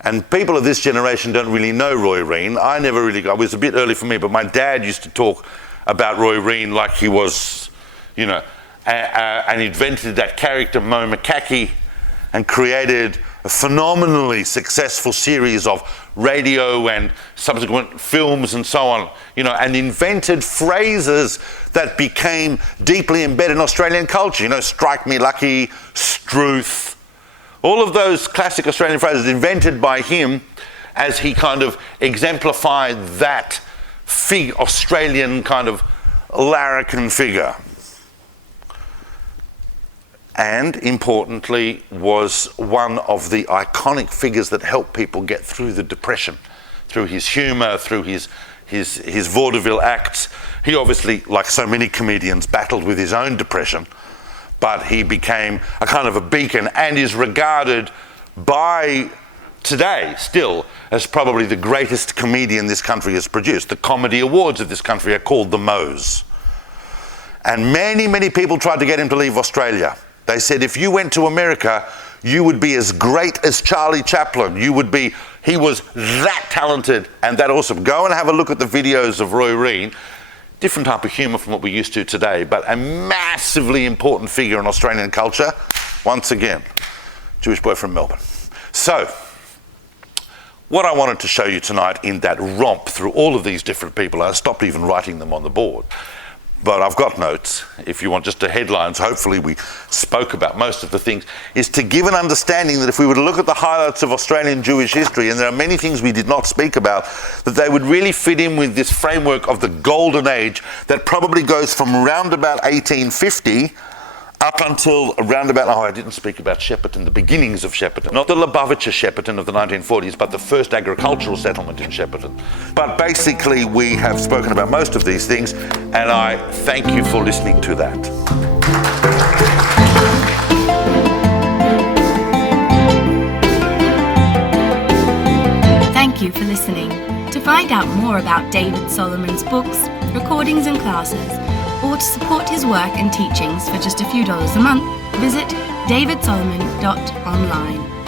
And people of this generation don't really know Roy Reen. It was a bit early for me, but my dad used to talk about Roy Reen like he was, and invented that character Mo McCackey and created a phenomenally successful series of radio and subsequent films and so on, and invented phrases that became deeply embedded in Australian culture. Strike me lucky, struth, all of those classic Australian phrases invented by him as he kind of exemplified that Australian kind of larrikin figure. And importantly, was one of the iconic figures that helped people get through the Depression, through his humour, through his vaudeville acts. He obviously, like so many comedians, battled with his own depression, but he became a kind of a beacon and is regarded by today still as probably the greatest comedian this country has produced. The comedy awards of this country are called the Moes. And many, many people tried to get him to leave Australia. They said, if you went to America, you would be as great as Charlie Chaplin. He was that talented and that awesome. Go and have a look at the videos of Roy Reen. Different type of humour from what we're used to today, but a massively important figure in Australian culture. Once again, Jewish boy from Melbourne. So, what I wanted to show you tonight in that romp through all of these different people, I stopped even writing them on the board, but I've got notes. If you want just the headlines, hopefully we spoke about most of the things, is to give an understanding that if we were to look at the highlights of Australian Jewish history, and there are many things we did not speak about, that they would really fit in with this framework of the golden age that probably goes from around about 1850 up until around about, I didn't speak about Shepparton, the beginnings of Shepparton. Not the Lubavitcher Shepparton of the 1940s, but the first agricultural settlement in Shepparton. But basically, we have spoken about most of these things, and I thank you for listening to that. Thank you for listening. To find out more about David Solomon's books, recordings and classes, or to support his work and teachings for just a few dollars a month, visit davidsolomon.online.